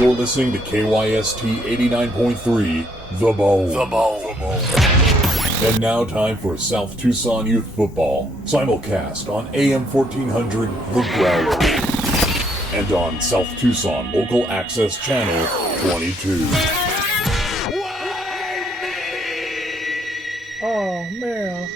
You're listening to KYST 89.3, The Bone. The Bone. And now time for South Tucson Youth Football. Simulcast on AM 1400, The Growler. And on South Tucson Local Access Channel 22. Oh, man.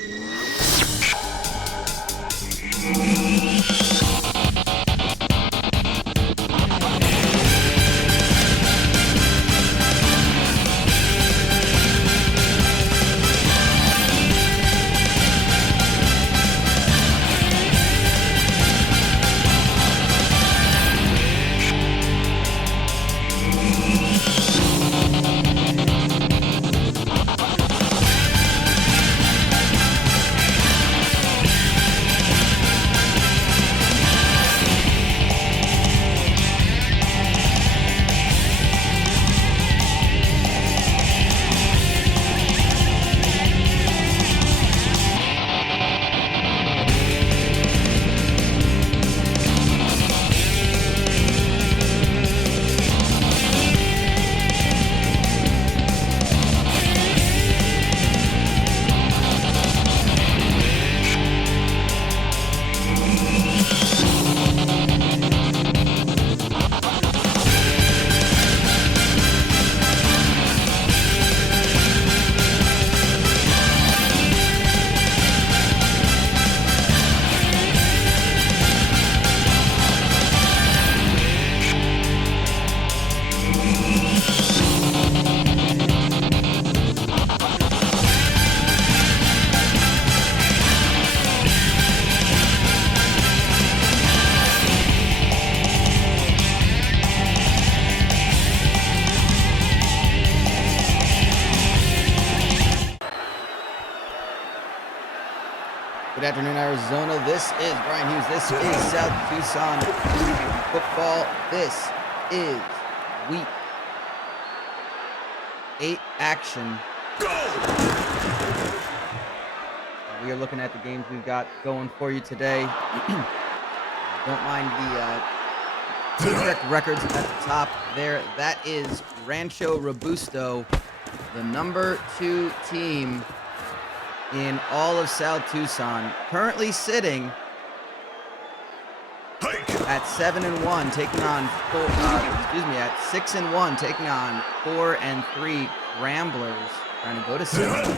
Good afternoon, Arizona. This is Brian Hughes. This is South Tucson Football. This is Week 8 action. We are looking at the games we've got going for you today. Don't mind the incorrect records at the top there. That is Rancho Robusto, the number 2 team in all of South Tucson, currently sitting at 7-1, taking on at 6-1, taking on 4-3 Ramblers, trying to go to 7.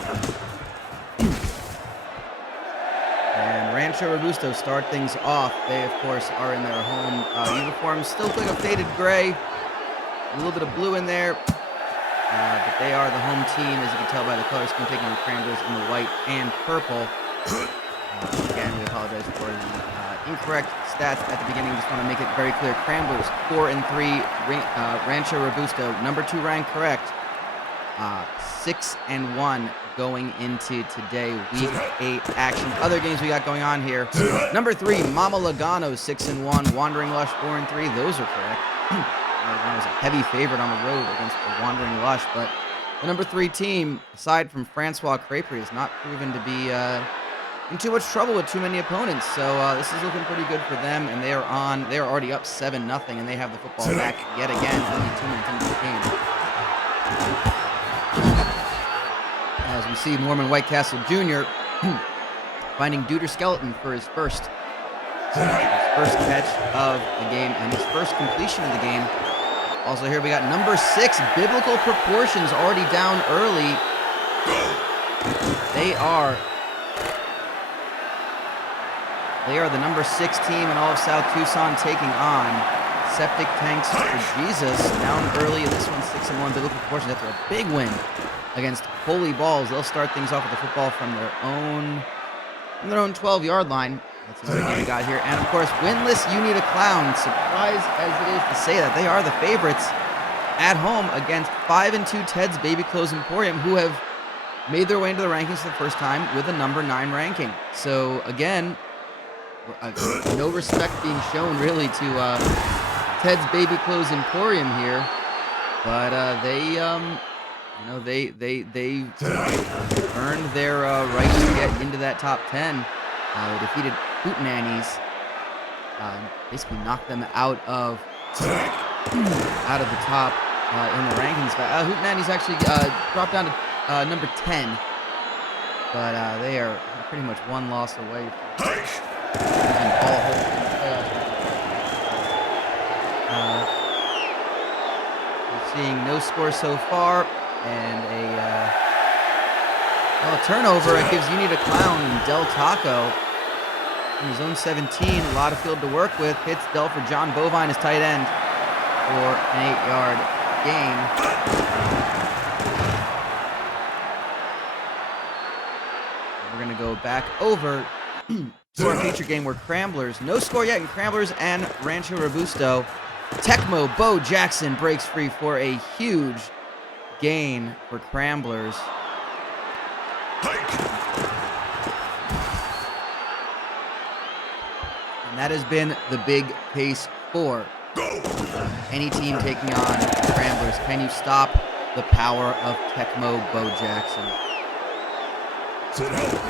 And Rancho Robusto start things off. They, of course, are in their home uniforms, still like a faded gray, a little bit of blue in there. But they are the home team, as you can tell by the color scheme, taking on Ramblers in the white and purple. Again, we apologize for the incorrect stats at the beginning. Just want to make it very clear. Ramblers 4-3, Rancho Robusto number 2 ranked, correct. 6-1 going into today, Week 8 action. Other games we got going on here. Number 3, Mama Logano 6-1, Wandering Lush 4-3. Those are correct. Was a heavy favorite on the road against the Wandering Lush, but the number 3 team, aside from Francois Crepri, has not proven to be in too much trouble with too many opponents. So this is looking pretty good for them, and they are already up 7-0, and they have the football back yet again, only 2 minutes into the game. As we see, Norman Whitecastle Jr. finding Duder Skeleton for his first catch of the game and his first completion of the game. Also here we got number 6, Biblical Proportions, already down early. They are the number 6 team in all of South Tucson, taking on Septic Tanks for Jesus. Down early, this one's 6-1, Biblical Proportions after a big win against Holy Balls. They'll start things off with the football from their own 12-yard line. That's another game we got here. And, of course, winless You Need a Clown. Surprised as it is to say that, they are the favorites at home against 5-2 Ted's Baby Clothes Emporium, who have made their way into the rankings for the first time with a number 9 ranking. So, again, no respect being shown, really, to Ted's Baby Clothes Emporium here. But they earned their right to get into that top 10. They defeated Hootenannies, basically knocked them out of out of the top in the rankings. Hootenanny's actually dropped down to number 10. But they are pretty much one loss away from losing all hope in the playoffs. We're seeing no score so far, and a turnover. It gives Uni to Clown Del Taco in his own 17. A lot of field to work with. Hits Del for John Bovine, his tight end, for an 8-yard gain. We're going to go back over to our feature game where Cramblers, no score yet in Cramblers and Rancho Robusto. Tecmo Bo Jackson breaks free for a huge gain for Cramblers. And that has been the big case for any team taking on Cramblers. Can you stop the power of Tecmo Bo Jackson? Sit down.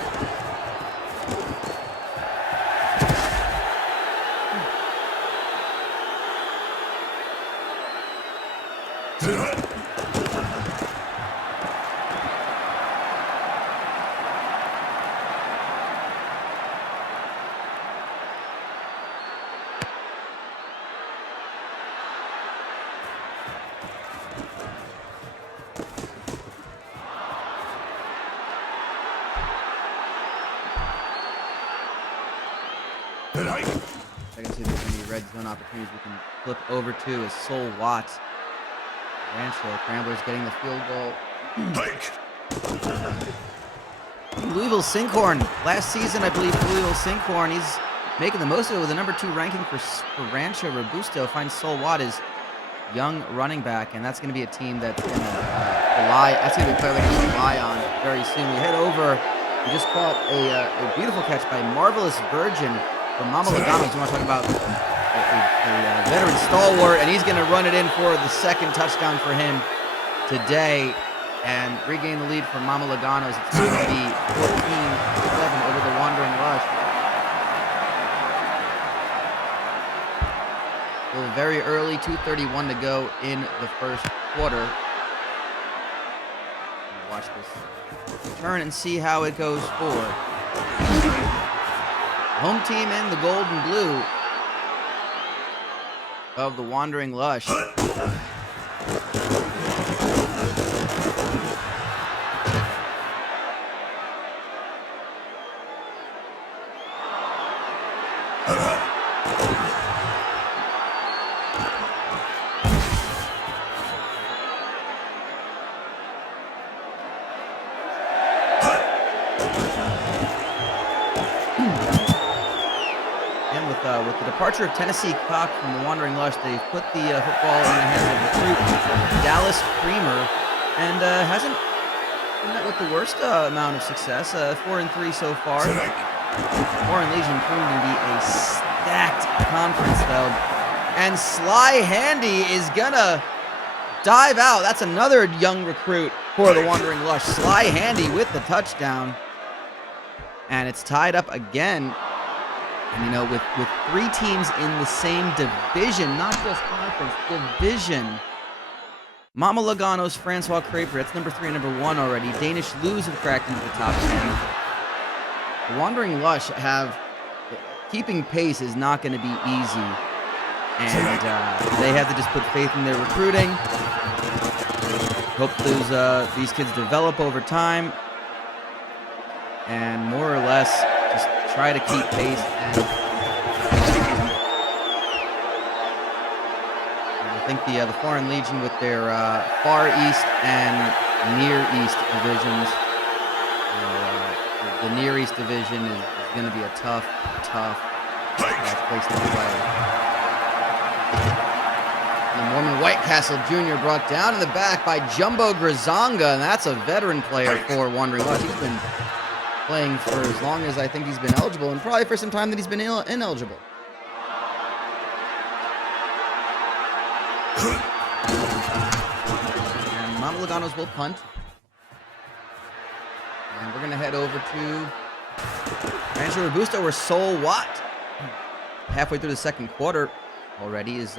I can see there's any red zone opportunities we can flip over to is Sol Watts. Rancho Cramblers getting the field goal. Louisville Sinkhorn. Last season, I believe, Louisville Sinkhorn. He's making the most of it with a number 2 ranking for Rancho Robusto. Finds Sol Watt, his young running back, and that's going to be a team that's going to rely. That's going to be a player they're going to rely on very soon. We head over. We just caught a beautiful catch by Marvelous Virgin from Mama Logano's. You want to talk about a veteran stalwart, and he's going to run it in for the second touchdown for him today and regain the lead for Mama Logano's. It's going to be 14-7 over the Wandering Rush. Still very early, 2:31 to go in the first quarter. Watch this turn and see how it goes forward. Home team in the gold and blue of the Wandering Lush. With the departure of Tennessee Cock from the Wandering Lush, they've put the football in the hands of recruit Dallas Creamer, and hasn't met with the worst amount of success. 4-3 so far. Foreign Legion proving to be a stacked conference, though. And Sly Handy is gonna dive out. That's another young recruit for the Wandering Lush. Sly Handy with the touchdown, and it's tied up again. And, you know, with 3 teams in the same division, not just conference, division. Mama Logano's Francois Craper, that's number 3 and number 1 already. Danish Lose have cracked into the top 10. The Wandering Lush keeping pace is not going to be easy. And they have to just put faith in their recruiting. Hope these kids develop over time. And more or less, just try to keep pace. And I think the Foreign Legion with their Far East and Near East divisions, the Near East division is going to be a tough place to play. And Mormon Whitecastle Jr. brought down in the back by Jumbo Grazonga, and that's a veteran player for Wandering Lush. He's been playing for as long as I think he's been eligible, and probably for some time that he's been ineligible. And Mama Logano's will punt. And we're going to head over to Rancho Robusto, where Sol Watt, halfway through the second quarter already, is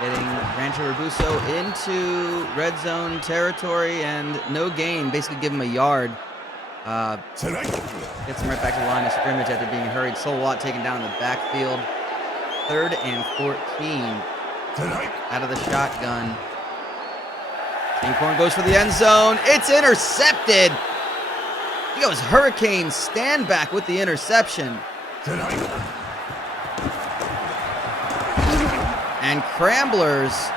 getting Rancho Robusto into red zone territory and no gain. Basically give him a yard. Gets him right back to the line of scrimmage after being hurried. Solwat taken down in the backfield. 3rd and 14. Out of the shotgun. Tinkhorn goes for the end zone. It's intercepted. He goes Hurricane stand back with the interception. And Cramblers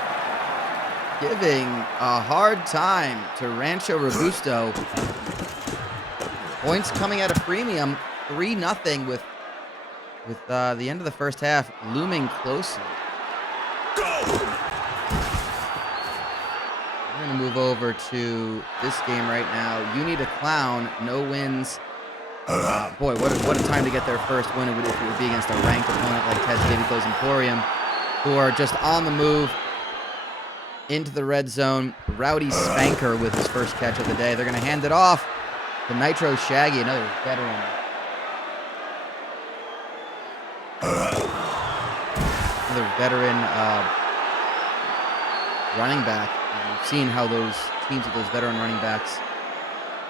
giving a hard time to Rancho Robusto. Points coming at a premium, 3-0 with the end of the first half looming closely. We're going to move over to this game right now. You Need a Clown, no wins. Boy, what a time to get their first win if it would be against a ranked opponent like Ted's Baby Clothes Emporium, who are just on the move into the red zone. Rowdy Spanker with his first catch of the day. They're going to hand it off to Nitro Shaggy, another veteran. Another veteran running back. And we've seen how those teams with those veteran running backs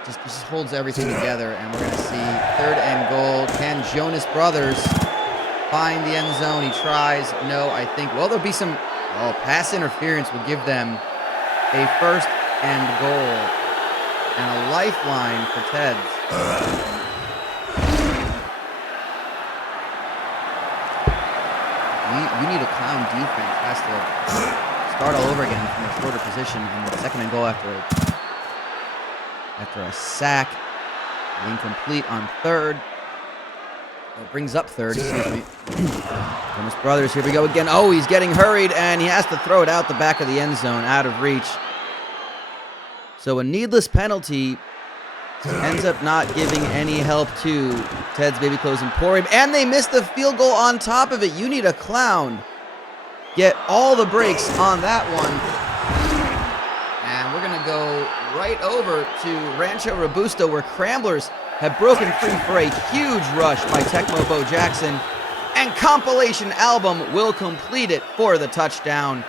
just holds everything together. And we're going to see 3rd and goal. Can Jonas Brothers find the end zone? He tries. No, I think. Well, there'll be some pass interference will give them a 1st and goal and a lifeline for Ted's. You Need a Clown defense has to start all over again from a shorter position, and 2nd and goal after a sack. Incomplete on 3rd. Brings up 3rd, excuse me. Jonas Brothers, here we go again. Oh, he's getting hurried, and he has to throw it out the back of the end zone, out of reach. So a needless penalty ends up not giving any help to Ted's Baby Clothes Emporium, and they missed the field goal on top of it. You Need a Clown. Get all the breaks on that one. And we're going to go right over to Rancho Robusto, where Cramblers have broken free for a huge rush by Tecmo Bo Jackson, and Compilation Album will complete it for the touchdown.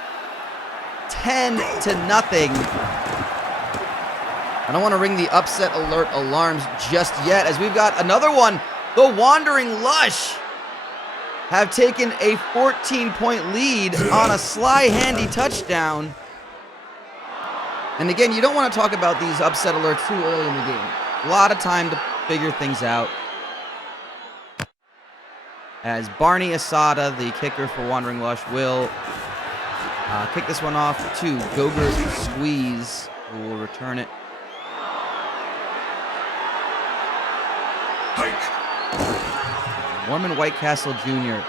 10-0. I don't want to ring the upset alert alarms just yet, as we've got another one. The Wandering Lush have taken a 14-point lead on a sly, handy touchdown. And again, you don't want to talk about these upset alerts too early in the game. A lot of time to figure things out. As Barney Asada, the kicker for Wandering Lush, will kick this one off to Gogurt Squeeze, who will return it. Norman Whitecastle Jr.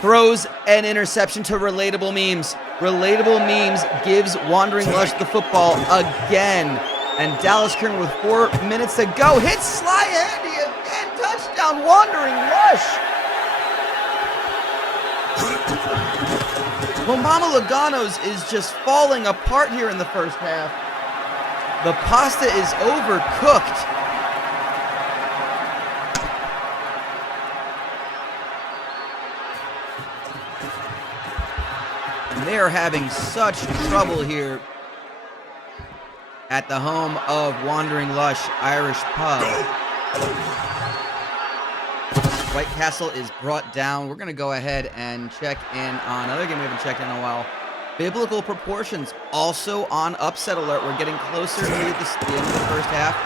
throws an interception to Relatable Memes. Relatable Memes gives Wandering Lush the football again. And Dallas Kern with 4 minutes to go hits Sly Handy again. Touchdown, Wandering Lush. Well, Mama Logano's is just falling apart here in the first half. The pasta is overcooked. They are having such trouble here at the home of Wandering Lush Irish Pub. White Castle is brought down. We're going to go ahead and check in on another game we haven't checked in a while. Biblical Proportions also on upset alert. We're getting closer to the end of the first half.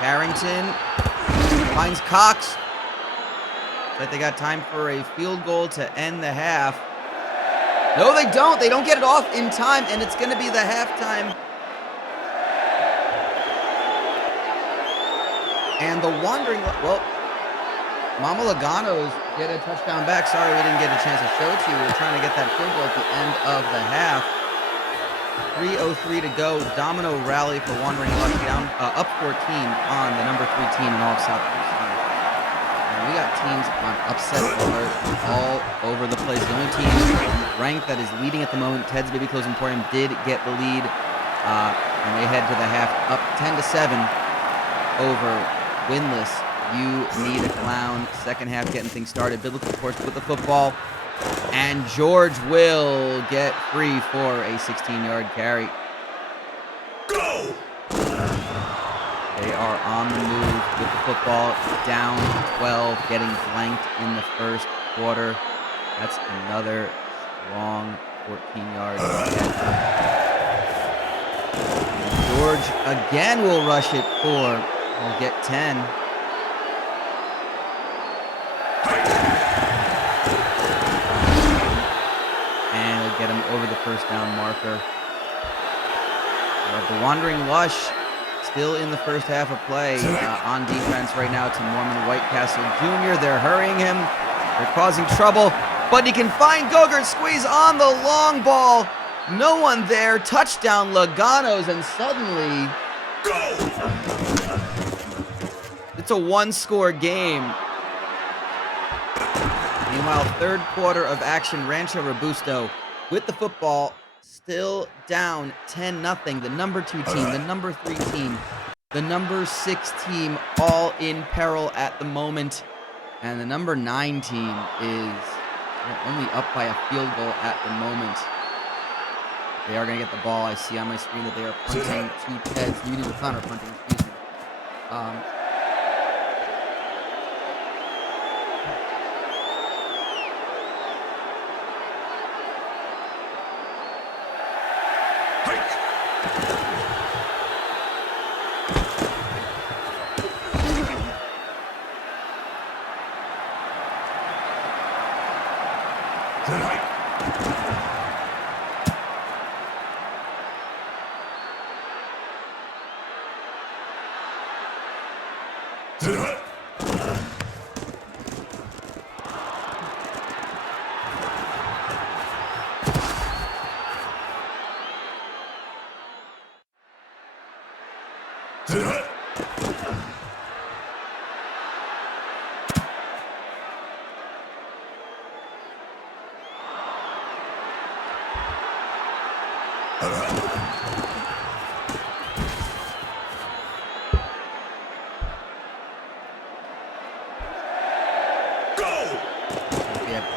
Carrington finds Cox. But they got time for a field goal to end the half. No, they don't. They don't get it off in time, and it's going to be the halftime. And the Wandering, well, Mama Logano's get a touchdown back. Sorry we didn't get a chance to show it to you. We were trying to get that field goal at the end of the half. 3:03 to go. Domino rally for Wandering Lush, down up 14 on the number 3 team in all of South Tucson. And we got teams on upset alert all over the place. The only team ranked that is leading at the moment, Ted's Baby Clothes Emporium, did get the lead, and they head to the half up 10-7 over winless You need a clown. Second half getting things started. Biblical, of course, with the football. And George will get free for a 16-yard carry. Go! They are on the move with the football. Down 12, getting blanked in the first quarter. That's another strong 14-yard catch. George again will rush it for. Will get 10. And he'll get him over the first down marker. We have the Wandering Lush still in the first half of play on defense right now to Norman Whitecastle Jr. They're hurrying him. They're causing trouble, but he can find Gogurt, squeeze on the long ball. No one there. Touchdown, Laganos, and suddenly it's a one-score game. Meanwhile, third quarter of action, Rancho Robusto with the football, still down 10-0. The number 2 team, the number 3 team, the number 6 team, all in peril at the moment. And the number 9 team is only up by a field goal at the moment. They are going to get the ball. I see on my screen that they are punting to Ted's. Muny O'Connor punting, excuse me.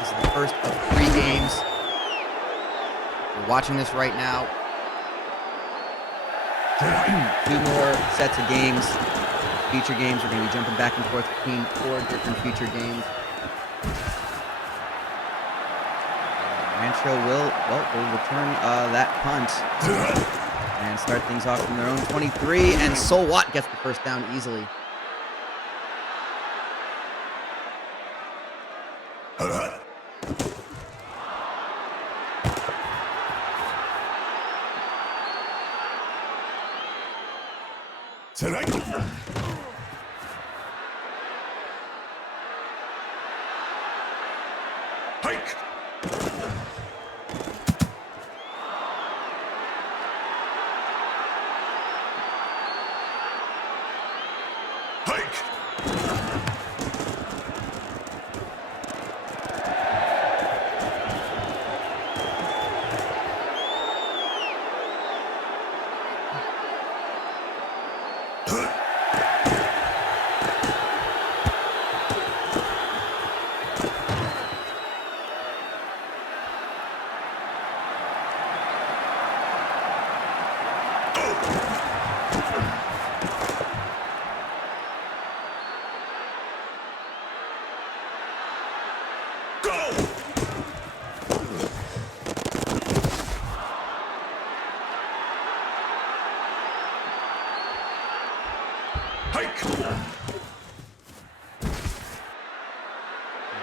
This is the first of 3 games. You're watching this right now. 2 more sets of games. Feature games. We're going to be jumping back and forth between 4 different feature games. Rancho will return that punt and start things off from their own 23. And So What gets the first down easily.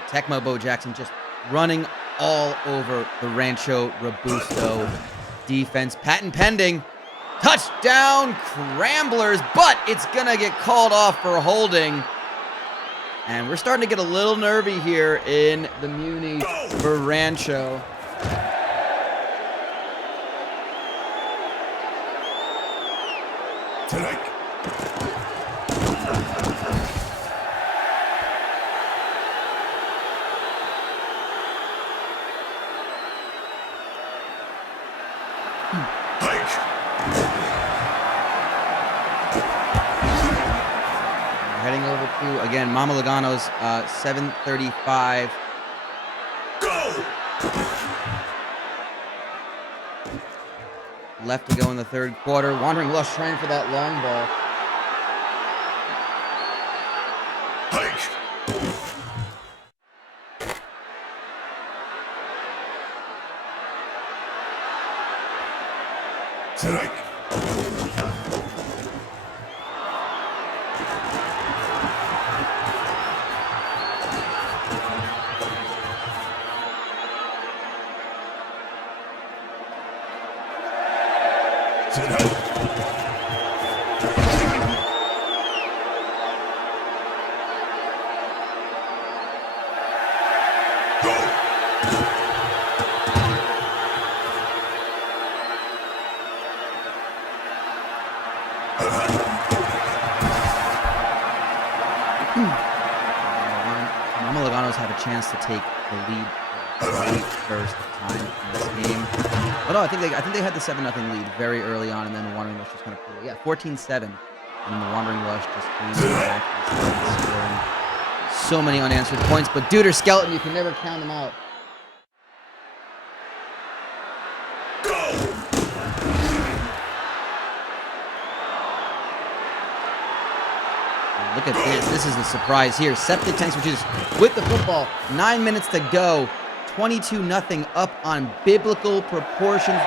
Tecmo Bo Jackson just running all over the Rancho Robusto defense. Patent pending. Touchdown, Cramblers, but it's going to get called off for holding. And we're starting to get a little nervy here in the Muni for Rancho. heading over to, again, Mama Logano's 7:35. Go! Left to go in the third quarter. Wandering Lush trying for that long ball. Hike! Tonight. Mama Logano's had a chance to take the lead for the very first time in this game. But no, I think they had the 7-0 lead very early on, and then the Wandering Lush just kind of cool. Yeah, 14-7, and then the Wandering Lush just came back and started scoring so many unanswered points. But Duder Skeleton, you can never count them out. Look at this. This is the surprise here. Septic Tanks, which is with the football. 9 minutes to go. 22-0 up on biblical proportions.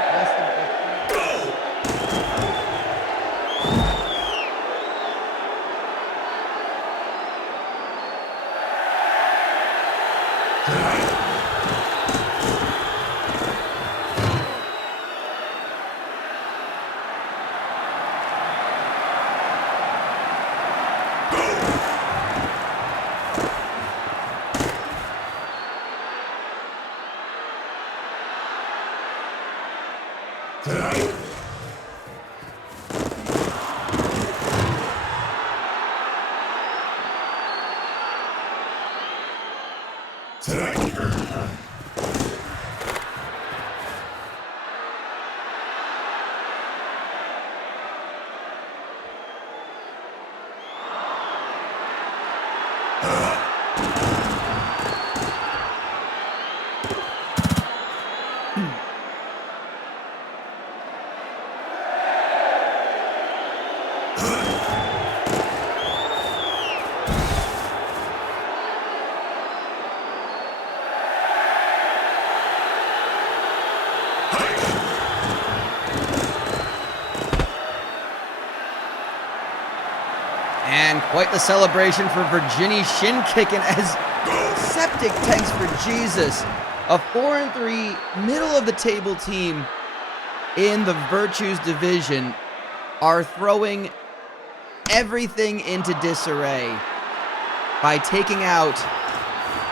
And quite the celebration for Virginia shin kicking as Septic Tanks for Jesus, a 4-3 middle of the table team in the Virtues division, are throwing everything into disarray by taking out,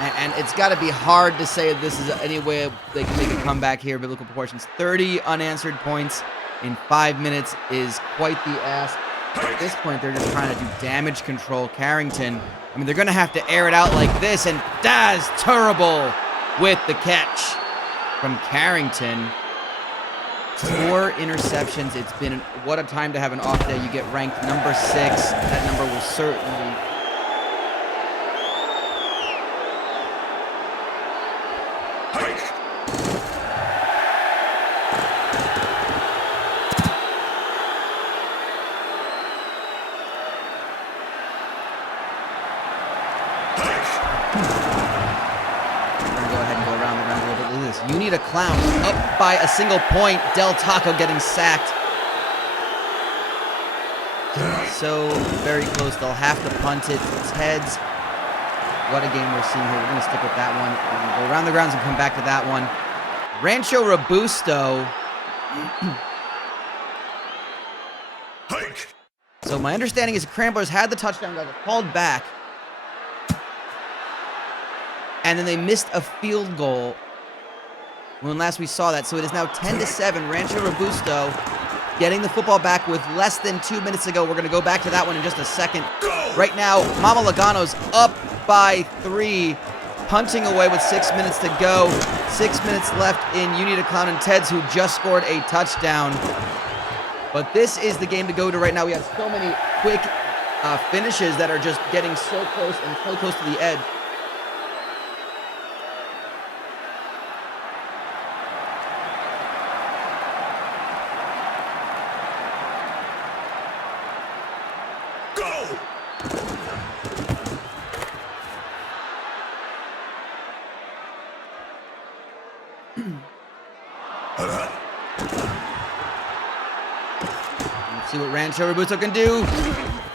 and it's got to be hard to say that this is any way they can make a comeback here, biblical proportions. 30 unanswered points in 5 minutes is quite the ask. At this point, they're just trying to do damage control. Carrington, I mean, they're going to have to air it out like this, and Daz Terrible with the catch from Carrington. 4 interceptions. It's been, what a time to have an off day. You get ranked number 6. That number will certainly... You need a clown up by a single point. Del Taco getting sacked. So very close. They'll have to punt it. It's heads. What a game we're seeing here. We're going to stick with that one. We're going to go around the grounds and come back to that one. Rancho Robusto. So my understanding is Cramblers had the touchdown, got called back. And then they missed a field goal when last we saw that. So it is now 10-7. Rancho Robusto getting the football back with less than 2 minutes to go. We're going to go back to that one in just a second. Right now, Mama Logano's up by 3, punting away with 6 minutes to go. 6 minutes left in You Need a Clown and Ted's, who just scored a touchdown. But this is the game to go to right now. We have so many quick finishes that are just getting so close and so close to the edge. Let's see what Rancho Robusto can do.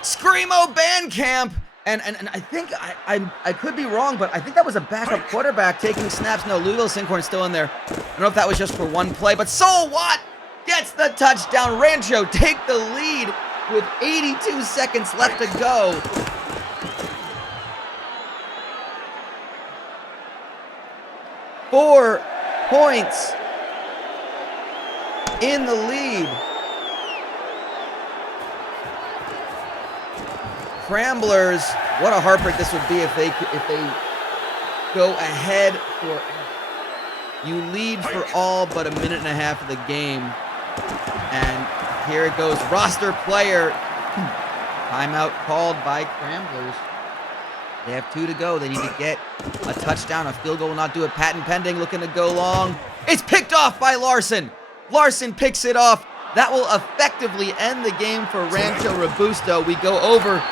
Screamo Bandcamp! And I think, I could be wrong, but I think that was a backup quarterback taking snaps. No, Louisville Sinkhorn's still in there. I don't know if that was just for one play, but so what? Gets the touchdown. Rancho take the lead with 82 seconds left to go. Four points in the lead. Scramblers, what a heartbreak this would be if they go ahead for. You lead for all but a minute and a half of the game, and here it goes. Roster player, timeout called by Scramblers. They have 2 to go. They need to get a touchdown. A field goal will not do it. Patent pending, looking to go long. It's picked off by Larson. Larson picks it off. That will effectively end the game for Rancho Robusto. We go over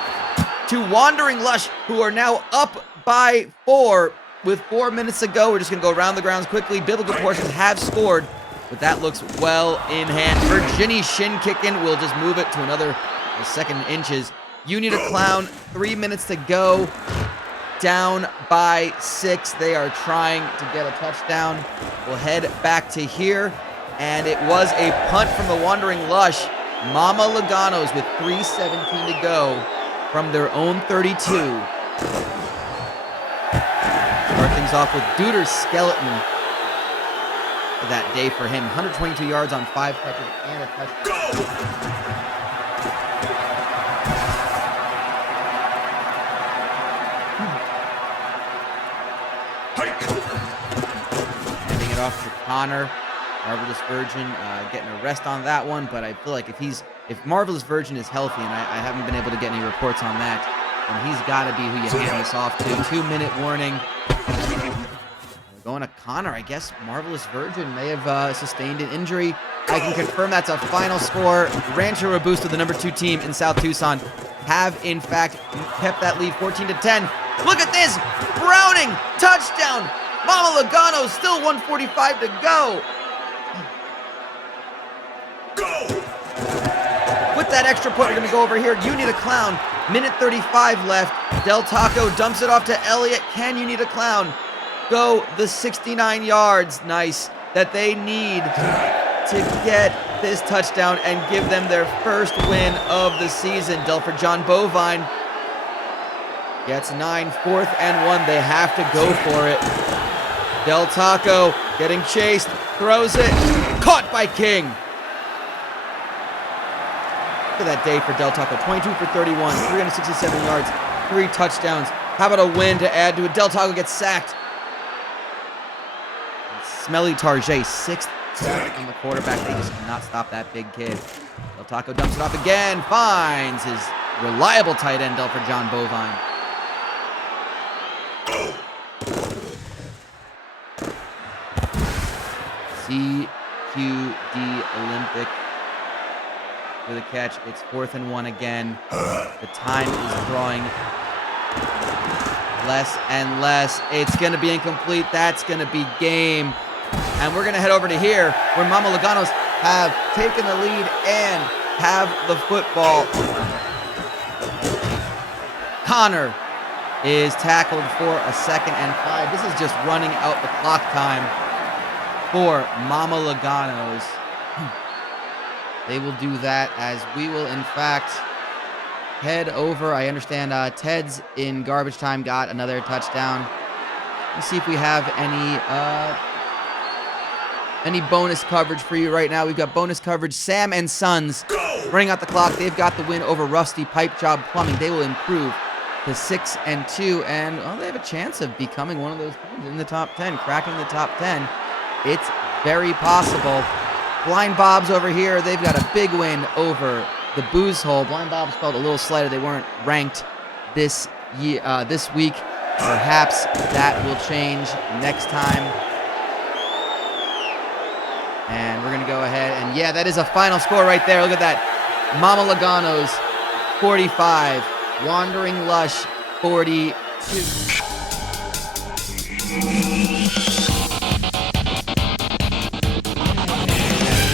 to Wandering Lush, who are now up by 4 with 4 minutes to go. We're just going to go around the grounds quickly. Biblical Portions have scored, but that looks well in hand. Virginia shin kicking will just move it to another second inches. You Need a Clown, 3 minutes to go. Down by 6. They are trying to get a touchdown. We'll head back to here. And it was a punt from the Wandering Lush. Mama Laganos with 3:17 to go from their own 32. Start things off with Duder's skeleton that day for him. 122 yards on 5 catches and a touchdown. Handing it off to Connor. Marvelous Virgin getting a rest on that one, but I feel like if Marvelous Virgin is healthy, and I haven't been able to get any reports on that, then he's got to be who you hand this off to. 2-minute warning. We're going to Connor. I guess Marvelous Virgin may have sustained an injury. I can confirm that's a final score. Rancho Robusto, the number 2 team in South Tucson, have in fact kept that lead 14-10. Look at this! Browning, touchdown! Mama Logano, still 1:45 to go. With that extra point, we're going to go over here. You Need a Clown. Minute 35 left. Del Taco dumps it off to Elliott. Can You Need a Clown go the 69 yards? Nice. That they need to get this touchdown and give them their first win of the season. Delford John Bovine gets 9, 4th and 1. They have to go for it. Del Taco getting chased. Throws it. Caught by King. Look at that day for Del Taco. 22 for 31, 367 yards, 3 touchdowns. How about a win to add to it? Del Taco gets sacked. And Smelly Tarjay, 6th sack on the quarterback. They just cannot stop that big kid. Del Taco dumps it off again. Finds his reliable tight end, Delford John Bovine. CQD Olympic. For the catch. It's 4th and 1 again. The time is drawing less and less. It's going to be incomplete. That's going to be game. And we're going to head over to here where Mama Laganos have taken the lead and have the football. Connor is tackled for a 2nd and 5. This is just running out the clock time for Mama Laganos. They will do that as we will, in fact, head over. I understand Ted's in garbage time got another touchdown. Let's see if we have any bonus coverage for you right now. We've got bonus coverage. Sam and Sons running out the clock. They've got the win over Rusty Pipe Job Plumbing. They will improve to 6-2, and they have a chance of becoming one of those teams in the top 10, cracking the top 10. It's very possible. Blind Bob's over here. They've got a big win over the booze hole. Blind Bob spelled a little slighter. They weren't ranked this week. Perhaps that will change next time. And we're going to go ahead. And yeah, that is a final score right there. Look at that. Mama Logano's 45. Wandering Lush 42.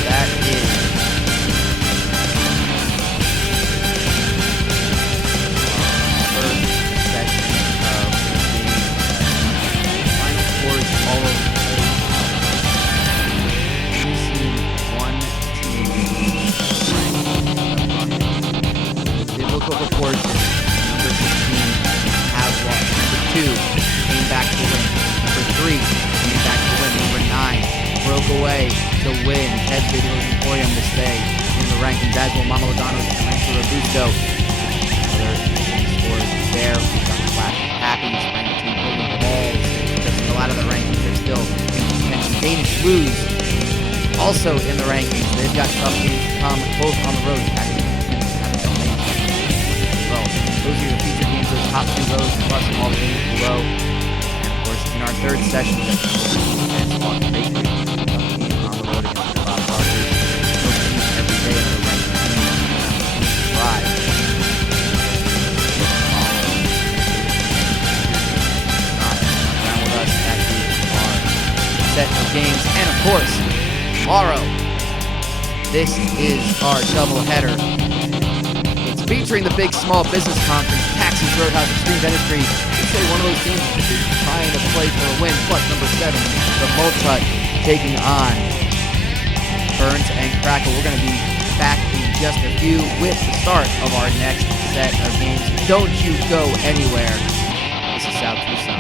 That is first session of the game. Final scores all over the place. We've seen one team ranked. Biblical proportion. Number 16 has lost. Number 2 came back to win. Number 3 came back to win. Number 9 broke away to win. Ted's Video Emporium to stay in the rankings, as will Mama Logano's and Rancho Robusto. Other scores there. We've got Flash Happy's ranked team holding balls. Just a lot of the rankings are still in contention. Danish Blues also in the rankings. They've got tough games to come, both on the road. Well, those are your featured games, those top 2 rows, plus all the games below. And of course, in our third session, and Squawk Bakery, tough game on the road against the Bob Rogers. No teams every day in the ranked team. Live. Around with us at our set of games. And of course, tomorrow, this is our doubleheader. It's featuring the big small business conference, Taxis, Roadhouse, Extreme Dentistry. You'd say one of those teams is trying to play for a win. Plus number 7, the Mulch Hut, taking on Burns and Crackle. We're going to be back in just a few with the start of our next set of games. Don't you go anywhere. This is South Tucson.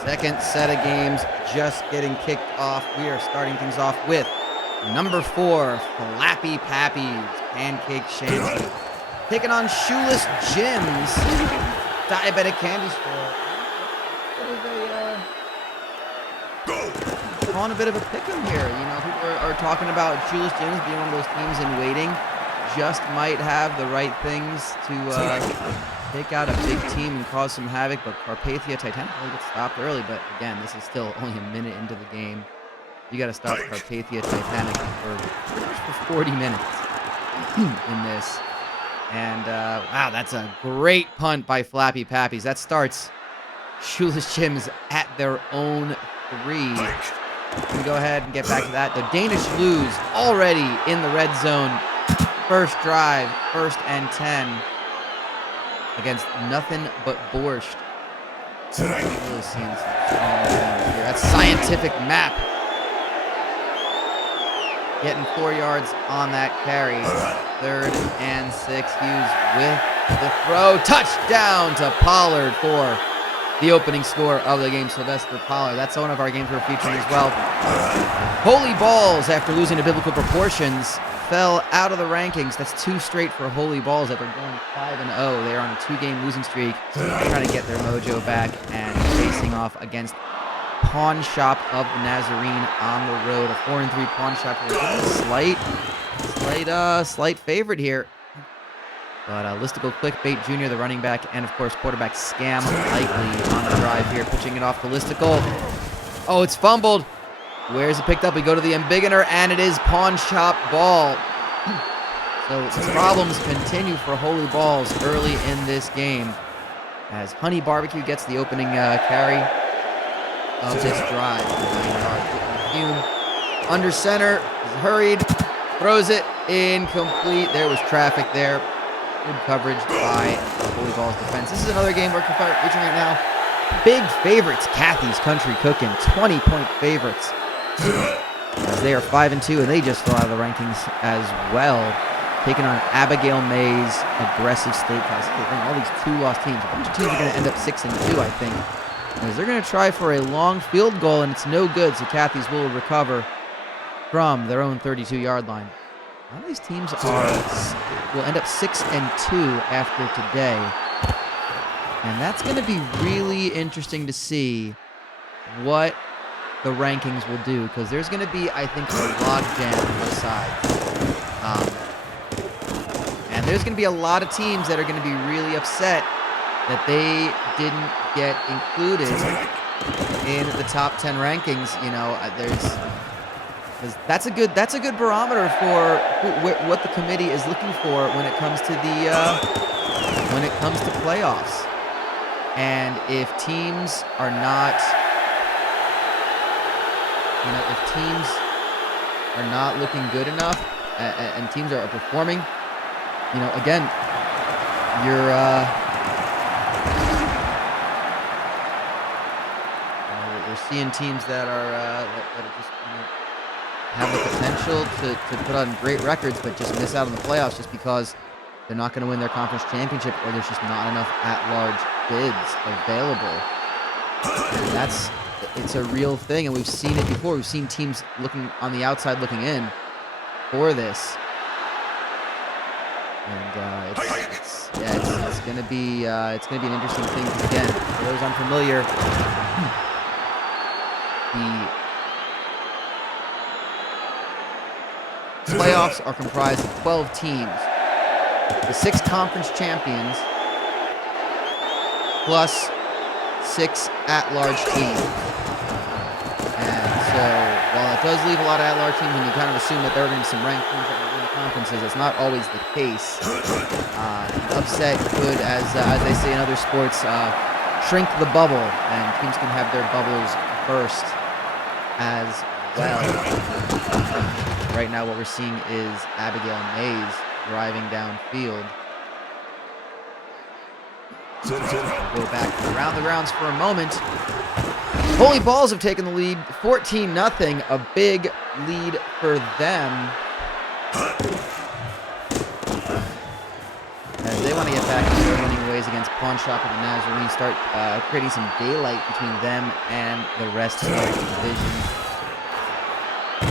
Second set of games just getting kicked off. We are starting things off with number 4, Flappy Pappies, Pancake Shanty, taking on Shoeless Jim's Diabetic Candy Store. On a bit of a pick'em here. You know, people are talking about Shoeless Jim's being one of those teams in waiting. Just might have the right things to take out a big team and cause some havoc, but Carpathia Titanic really gets stopped early. But again, this is still only a minute into the game. You got to stop Carpathia Titanic for pretty much for 40 minutes in this. And wow, that's a great punt by Flappy Pappies. That starts Shoeless Jim's at their own 3. We go ahead and get back to that. The Danish lose already in the red zone. First drive, 1st and 10 against nothing but borscht. Really seeing some strong things here. That's scientific map. Getting 4 yards on that carry. 3rd and 6. Hughes with the throw. Touchdown to Pollard for the opening score of the game, Sylvester Pollard. That's one of our games we're featuring as well. Holy Balls, after losing to Biblical Proportions, fell out of the rankings. That's 2 straight for Holy Balls that they're going 5-0. They're on a 2-game losing streak, trying to get their mojo back and facing off against Pawn Shop of the Nazarene on the road. A 4-3 Pawn Shop. Slight favorite here. But Listicle Clickbait Jr., the running back, and of course quarterback Scam likely on the drive here, pitching it off to Listicle. Oh, it's fumbled. Where's it picked up? We go to the Embiggener, and it is Pawn Shop ball. So the problems continue for Holy Balls early in this game as Honey Barbecue gets the opening carry of this drive. 9 yards. Under center, hurried, throws it, incomplete. There was traffic there. Good coverage by Holy Balls defense. This is another game we're featuring right now. Big favorites, Kathy's Country Cooking, 20-point favorites. As they are 5-2, and they just fell out of the rankings as well. Taking on Abigail May's aggressive steakhouse. They bring all these 2-loss teams. A bunch of teams are going to end up 6-2, I think. As they're going to try for a long field goal, and it's no good, so Kathy's will recover from their own 32-yard line. A lot of these teams will end up 6-2 after today. And that's going to be really interesting to see what the rankings will do, because there's going to be, I think, a logjam on both sides. And there's going to be a lot of teams that are going to be really upset that they didn't get included in the top 10 rankings. You know, that's a good barometer for what the committee is looking for when it comes to playoffs. And if teams are not, looking good enough, and teams are performing, again, we're seeing teams that are just have the potential to put on great records, but just miss out on the playoffs just because they're not going to win their conference championship, or there's just not enough at-large bids available. And it's a real thing, and we've seen it before. We've seen teams looking on the outside looking in for this. And it's going to be an interesting thing, because again, for those unfamiliar, the playoffs are comprised of 12 teams. The 6 conference champions plus 6 at-large teams. And so, while it does leave a lot of at-large teams, and you kind of assume that there are going to be some ranked teams that will win conferences, it's not always the case. An upset could, as they say in other sports, shrink the bubble, and teams can have their bubbles burst as well. Right now, what we're seeing is Abigail Mays driving downfield. We'll go back around the grounds for a moment. Holy Balls have taken the lead, 14-0, a big lead for them. As they want to get back into their winning ways against Pawn Shop and the Nazarene start creating some daylight between them and the rest of the division.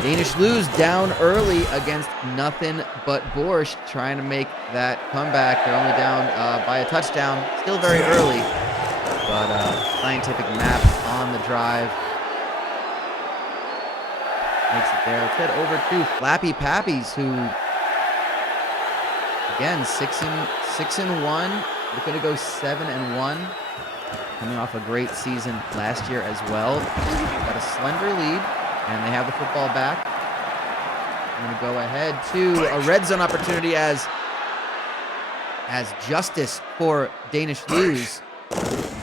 Danish lose down early against nothing but Borscht, trying to make that comeback. They're only down by a touchdown. Still very early, but Scientific Map on the drive. Makes it there. Let's head over to Flappy Pappies, who, again, 6-1. Looking to go 7-1. Coming off a great season last year as well. Got a slender lead. And they have the football back. I'm going to go ahead to a red zone opportunity as Justice for Danish Lose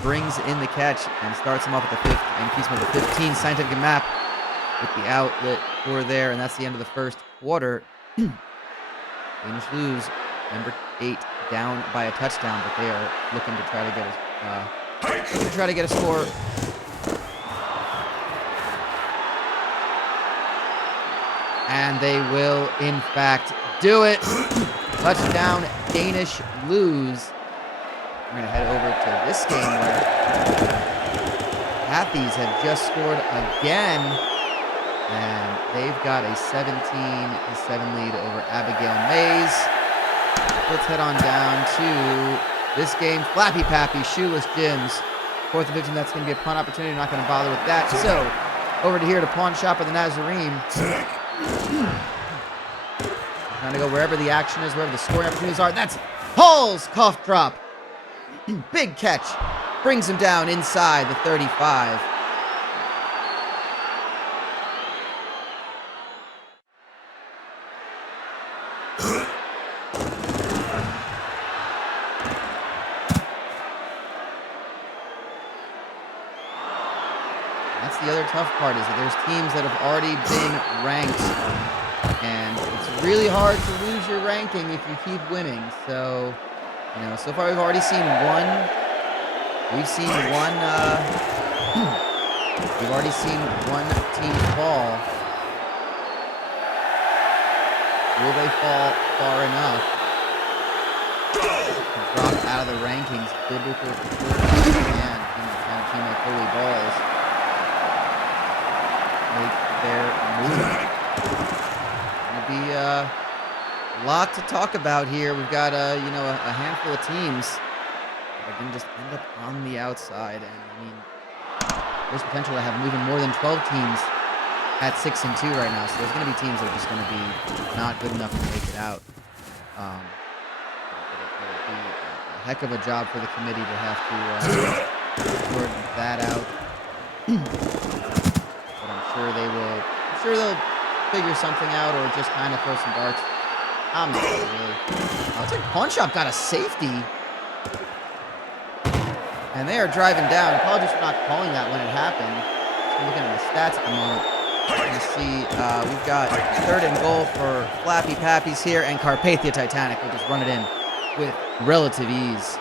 brings in the catch and starts him off at the 5th and keeps him at the 15. Scientific Map with the outlet for there, and that's the end of the first quarter. Danish Lose, number 8, down by a touchdown, but they are looking to try to get a score. And they will, in fact, do it. Touchdown, Danish Lose. We're going to head over to this game where Hathies have just scored again. And they've got a 17-7 lead over Abigail Mays. Let's head on down to this game. Flappy Pappy, Shoeless Jims. 4th division, that's going to be a punt opportunity. Not going to bother with that. So, over to here to Pawn Shop of the Nazarene. Trying to go wherever the action is, wherever the scoring opportunities are. That's Hall's cough drop. Big catch. Brings him down inside the 35. That's the other tough part, is that there's teams that have already been ranked, and it's really hard to lose your ranking if you keep winning. So, so far we've already seen one. We've already seen one team fall. Will they fall far enough to drop out of the rankings? Biblical and a team like Holy Balls make their move. Gonna be a lot to talk about here. We've got a handful of teams that are gonna just end up on the outside, and there's potential to have even more than 12 teams at 6-2 right now. So there's gonna be teams that are just gonna be not good enough to make it out. It'll be a heck of a job for the committee to have to sort that out. I'm sure they'll figure something out, or just kind of throw some darts. I'm not sure, really. Looks like Pawn Shop got a safety. And they are driving down. Apologies for not calling that when it happened. Just looking at the stats at the moment. You see, we've got 3rd and goal for Flappy Pappies here, and Carpathia Titanic will just run it in with relative ease.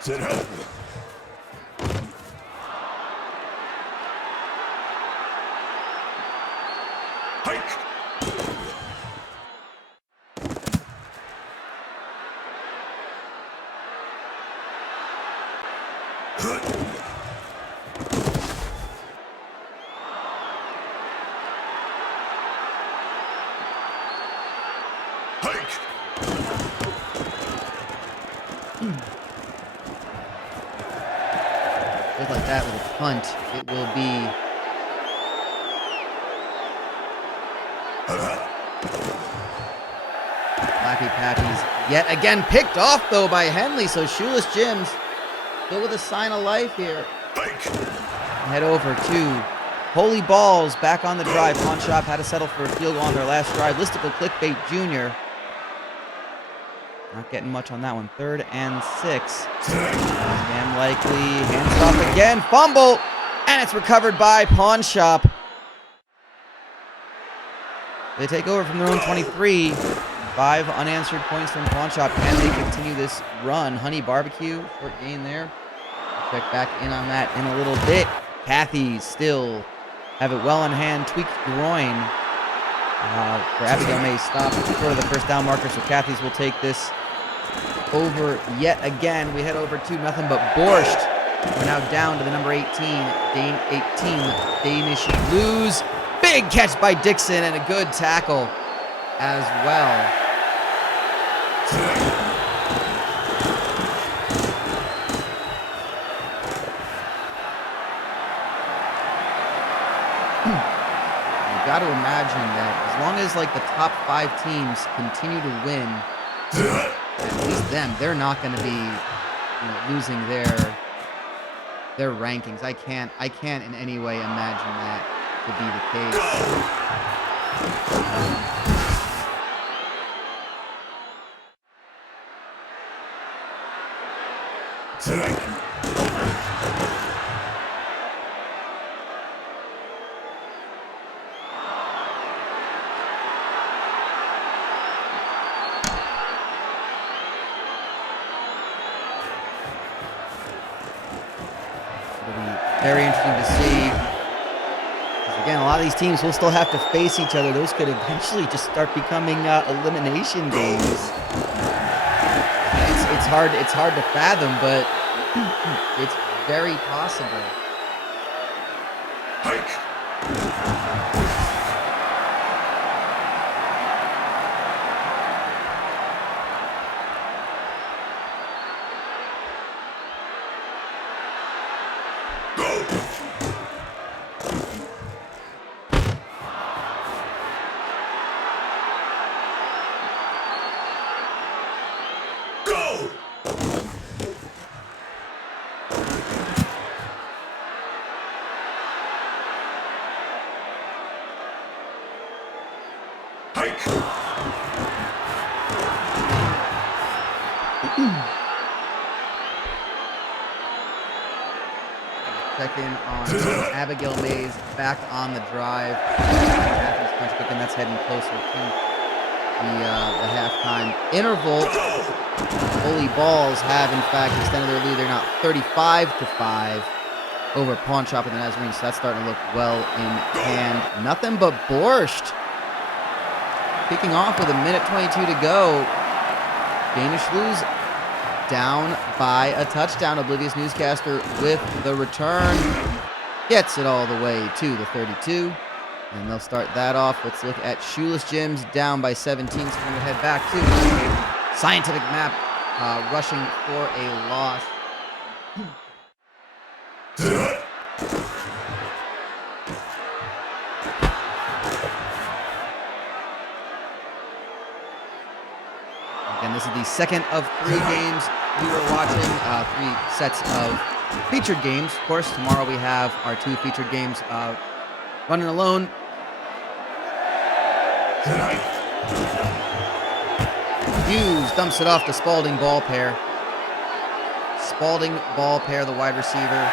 Sit up. Hike. Just like that with a punt, it will be Flappy Pappies yet again picked off though by Henley. So Shoeless Jims still with a sign of life here. Head over to Holy Balls back on the drive. Pawn Shop had to settle for a field goal on their last drive. Listicle Clickbait Jr. Not getting much on that one. 3rd and 6. Spam likely. Hands off again. Fumble. And it's recovered by Pawn Shop. They take over from their own 23. 5 unanswered points from Pawn Shop. Can they continue this run? Honey Barbecue, short gain there. Check back in on that in a little bit. Kathy still have it well in hand. Tweaked groin for Abigail May's stop for the first down marker. So Kathy's will take this over yet again. We head over to nothing but Borscht. We're now down to the number 18, Danish Blues. Big catch by Dixon and a good tackle as well. You got to imagine that as long as like the top 5 teams continue to win, at least them, they're not going to be losing their rankings. I can't in any way imagine that to be the case. Very interesting to see. Again, a lot of these teams will still have to face each other. Those could eventually just start becoming elimination games. It's hard to fathom, but it's very possible. Check in on Abigail Mays back on the drive. And that's heading closer to the halftime interval. Holy Balls have in fact extended their lead. They're now 35-5 over Pawn Shop and the Nazarene. So that's starting to look well in hand. Nothing but Borscht kicking off with 1:22 to go. Danish Blues down by a touchdown. Oblivious Newscaster with the return. Gets it all the way to the 32. And they'll start that off. Let's look at Shoeless Jims down by 17. So we're going to head back to Scientific Map, rushing for a loss. Again, this is the second of 3 games we were watching, 3 sets of featured games. Of course, tomorrow we have our 2 featured games. Running alone. Hughes dumps it off to Spalding ball pair. Spalding ball pair, the wide receiver.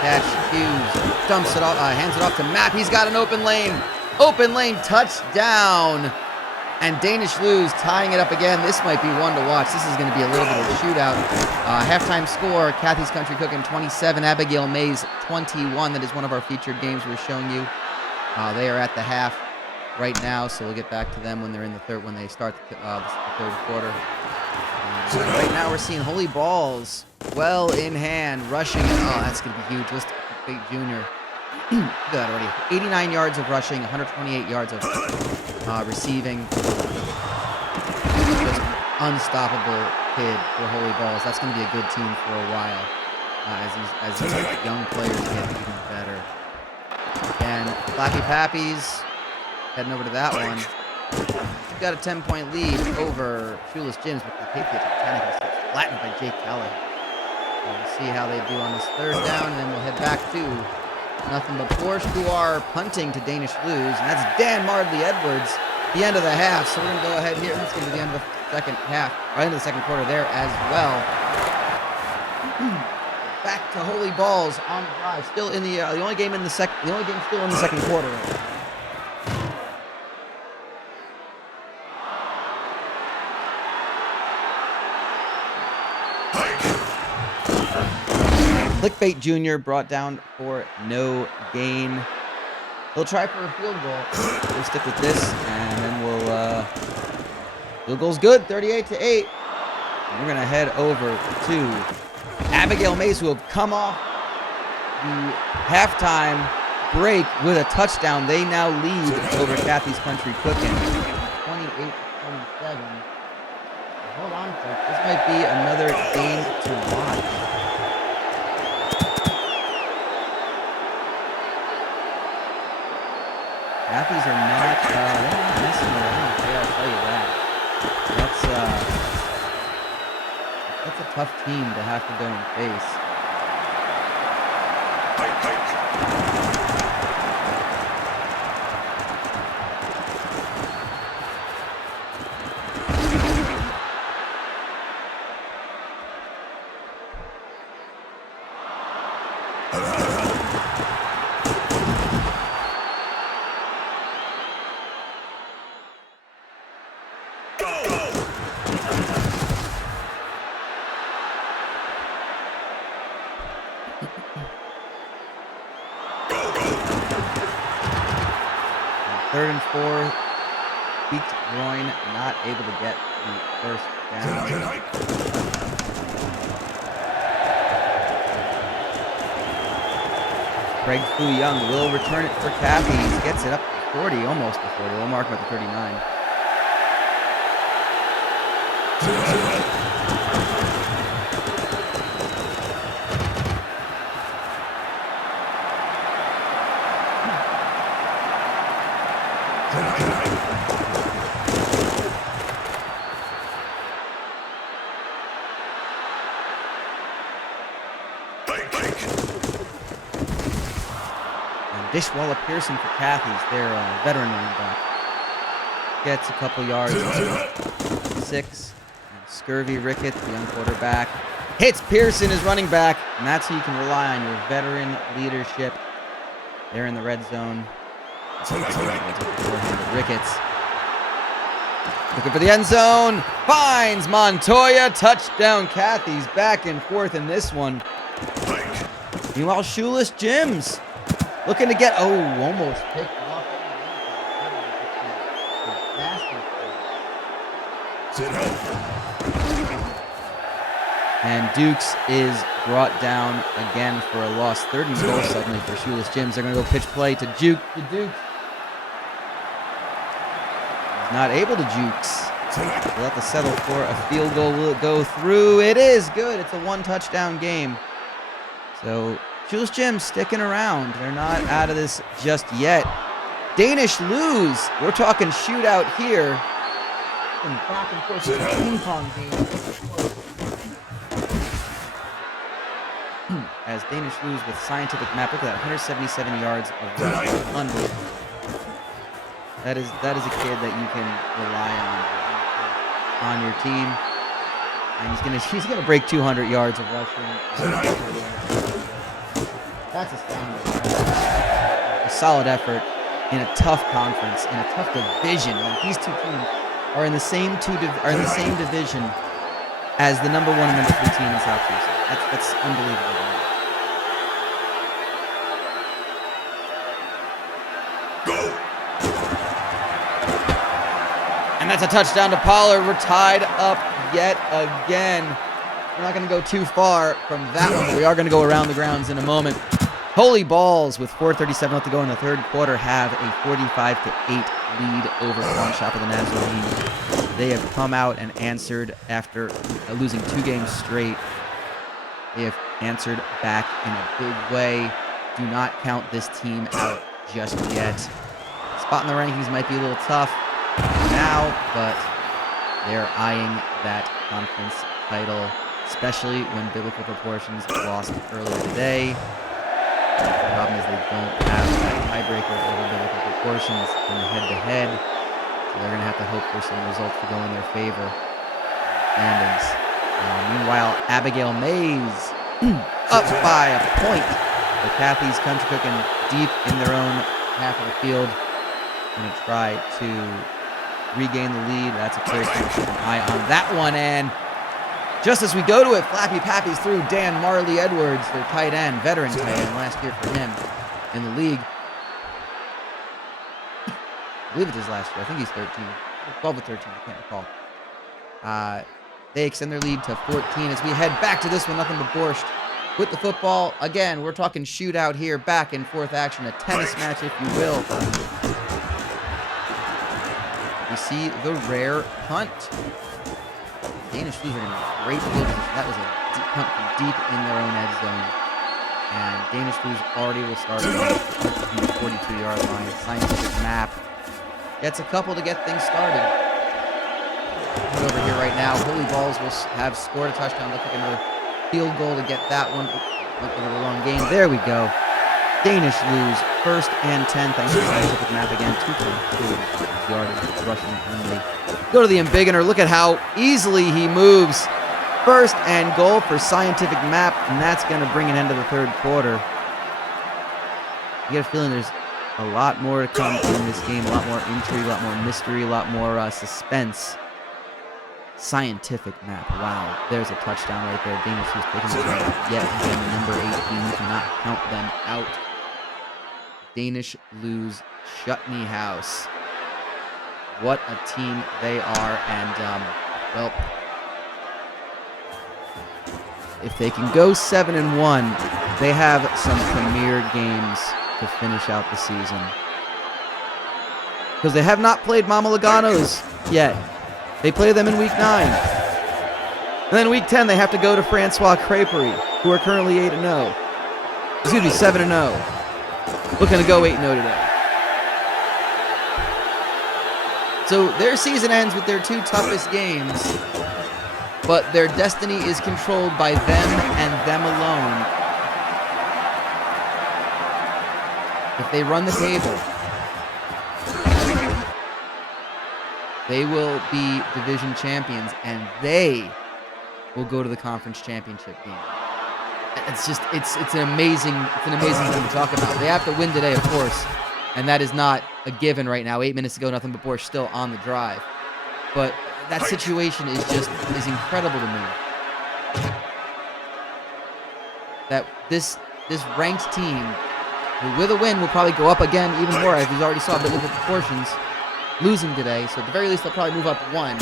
Catch. Hughes dumps it off, hands it off to Mapp. He's got an open lane. Open lane touchdown. And Danish Blues tying it up again. This might be one to watch. This is going to be a little bit of a shootout. Halftime score, Kathy's Country Cookin' 27, Abigail Mays 21. That is one of our featured games we're showing you. They are at the half right now, so we'll get back to them when they're in the third, when they start the third quarter. Right now we're seeing Holy Balls well in hand, rushing. Oh, that's going to be huge. List Big Junior. Look at that already. 89 yards of rushing, 128 yards of receiving. Just unstoppable kid for Holy Balls. That's going to be a good team for a while as these young players get even better. And Flappy Pappies heading over to that one. We've got a 10-point lead over Shoeless Jims, but the Patriots are technically flattened by Jake Kelly. We'll see how they do on this third down, and then we'll head back to nothing but Borscht, who are punting to Danish Blues, and that's Dan Mardley Edwards, the end of the half. So we're going to go ahead here. Let's get to the end of the second half, right into the second quarter there as well. Back to Holy Balls on the drive, still in the only game still in the second quarter. Clickbait Jr. brought down for no gain. He'll try for a field goal. We'll stick with this, and then we'll, field goal's good, 38-8. And we're going to head over to Abigail Mays, who will come off the halftime break with a touchdown. They now lead over Kathy's Country Cooking, 28-27. Hold on, folks. This might be another game to watch. Kathy's are not, they're not messing around. Yeah, I'll tell you that. That's a tough team to have to go and face. Third and 4, tweaked groin, not able to get the first down. Craig Fu Young will return it for Kathy. He gets it up to 40, almost to 40. We'll mark him at the 39. Dishwalla Pearson for Kathy's, their veteran running back. Gets a couple yards. 6. And Scurvy Ricketts, the young quarterback, hits Pearson as running back, and that's how you can rely on your veteran leadership. They're in the red zone. Ricketts looking for the end zone. Finds Montoya. Touchdown, Kathy's back and forth in this one. Meanwhile, Shoeless Jims looking to get, almost picked off. And Dukes is brought down again for a loss. 3rd and goal suddenly for Shoeless Jims. They're going to go pitch play to Dukes. He's not able to Jukes. We'll have to settle for a field goal. Will it go through? It is good. It's a 1-touchdown game. So Shoeless Jims sticking around. They're not out of this just yet. Danish lose. We're talking shootout here. Back and forth ping pong game. As Danish lose with scientific map. Look at that, 177 yards of rush. Unbelievable. That is a kid that you can rely on your team. And he's gonna break 200 yards of rushing. That's astounding. A solid effort in a tough conference, in a tough division. Like, these two teams are in the same division as the number 1 and number 3 team in South Tucson. That's unbelievable. Go. And that's a touchdown to Pollard. We're tied up yet again. We're not going to go too far from that one, but we are going to go around the grounds in a moment. Holy Balls, with 4:37 left to go in the third quarter, have a 45-8 lead over Pawn Shop of the Nazarene. They have come out and answered after losing 2 games straight. They have answered back in a big way. Do not count this team out just yet. Spot in the rankings might be a little tough now, but they're eyeing that conference title, especially when Biblical Proportions lost earlier today. The problem is they don't have that tiebreaker over Biblical Proportions in the head-to-head, so they're going to have to hope for some results to go in their favor. Standings. Meanwhile, Abigail Mays up by a point. The Kathy's Country Cooking deep in their own half of the field. Going to try to regain the lead. That's a clear eye on that one, and Just as we go to it, Flappy Pappy's through Dan Marley Edwards, their tight end, veteran tight end, last year for him in the league. I believe it's his last year. I think he's 13. 12 or 13, I can't recall. They extend their lead to 14 as we head back to this one, nothing but Borscht with the football. Again, we're talking shootout here, back and forth action, a tennis match, if you will. We see the rare punt. Danish Blues are in a great field position. That was a punt from deep in their own end zone. And Danish Blues already will start from the 42-yard line. Scientific map gets a couple to get things started. Over here right now, Holy Balls will have scored a touchdown. Look like another field goal to get that one. Went over the long game. There we go. Danish lose 1st and 10. Thanks to Scientific map again. 2.2 yards rushing only. Go to the embiggener. Look at how easily he moves. 1st and goal for Scientific map, and that's going to bring an end to the 3rd quarter. You get a feeling there's a lot more to come in this game. A lot more intrigue, a lot more mystery, a lot more suspense. Scientific map. Wow, there's a touchdown right there. Danish is taking the ball yet again. Number 18. You cannot count them out. Danish lose Chutney House. What a team they are, and well, if they can go 7-1, they have some premier games to finish out the season. Because they have not played Mama Logano's yet. They play them in Week 9. And then Week 10, they have to go to Francois Creperie, who are currently 8-0. Excuse me, 7-0. Looking to go 8-0 today. So their season ends with their 2 toughest games, but their destiny is controlled by them and them alone. If they run the table, they will be division champions, and they will go to the conference championship game. It's an amazing thing to talk about. They have to win today, of course, and that is not a given right now. 8 minutes to go, nothing but Borscht still on the drive. But that situation is incredible to me. That this ranked team, who with a win will probably go up again even more, as we already saw biblical proportions, losing today. So at the very least, they'll probably move up 1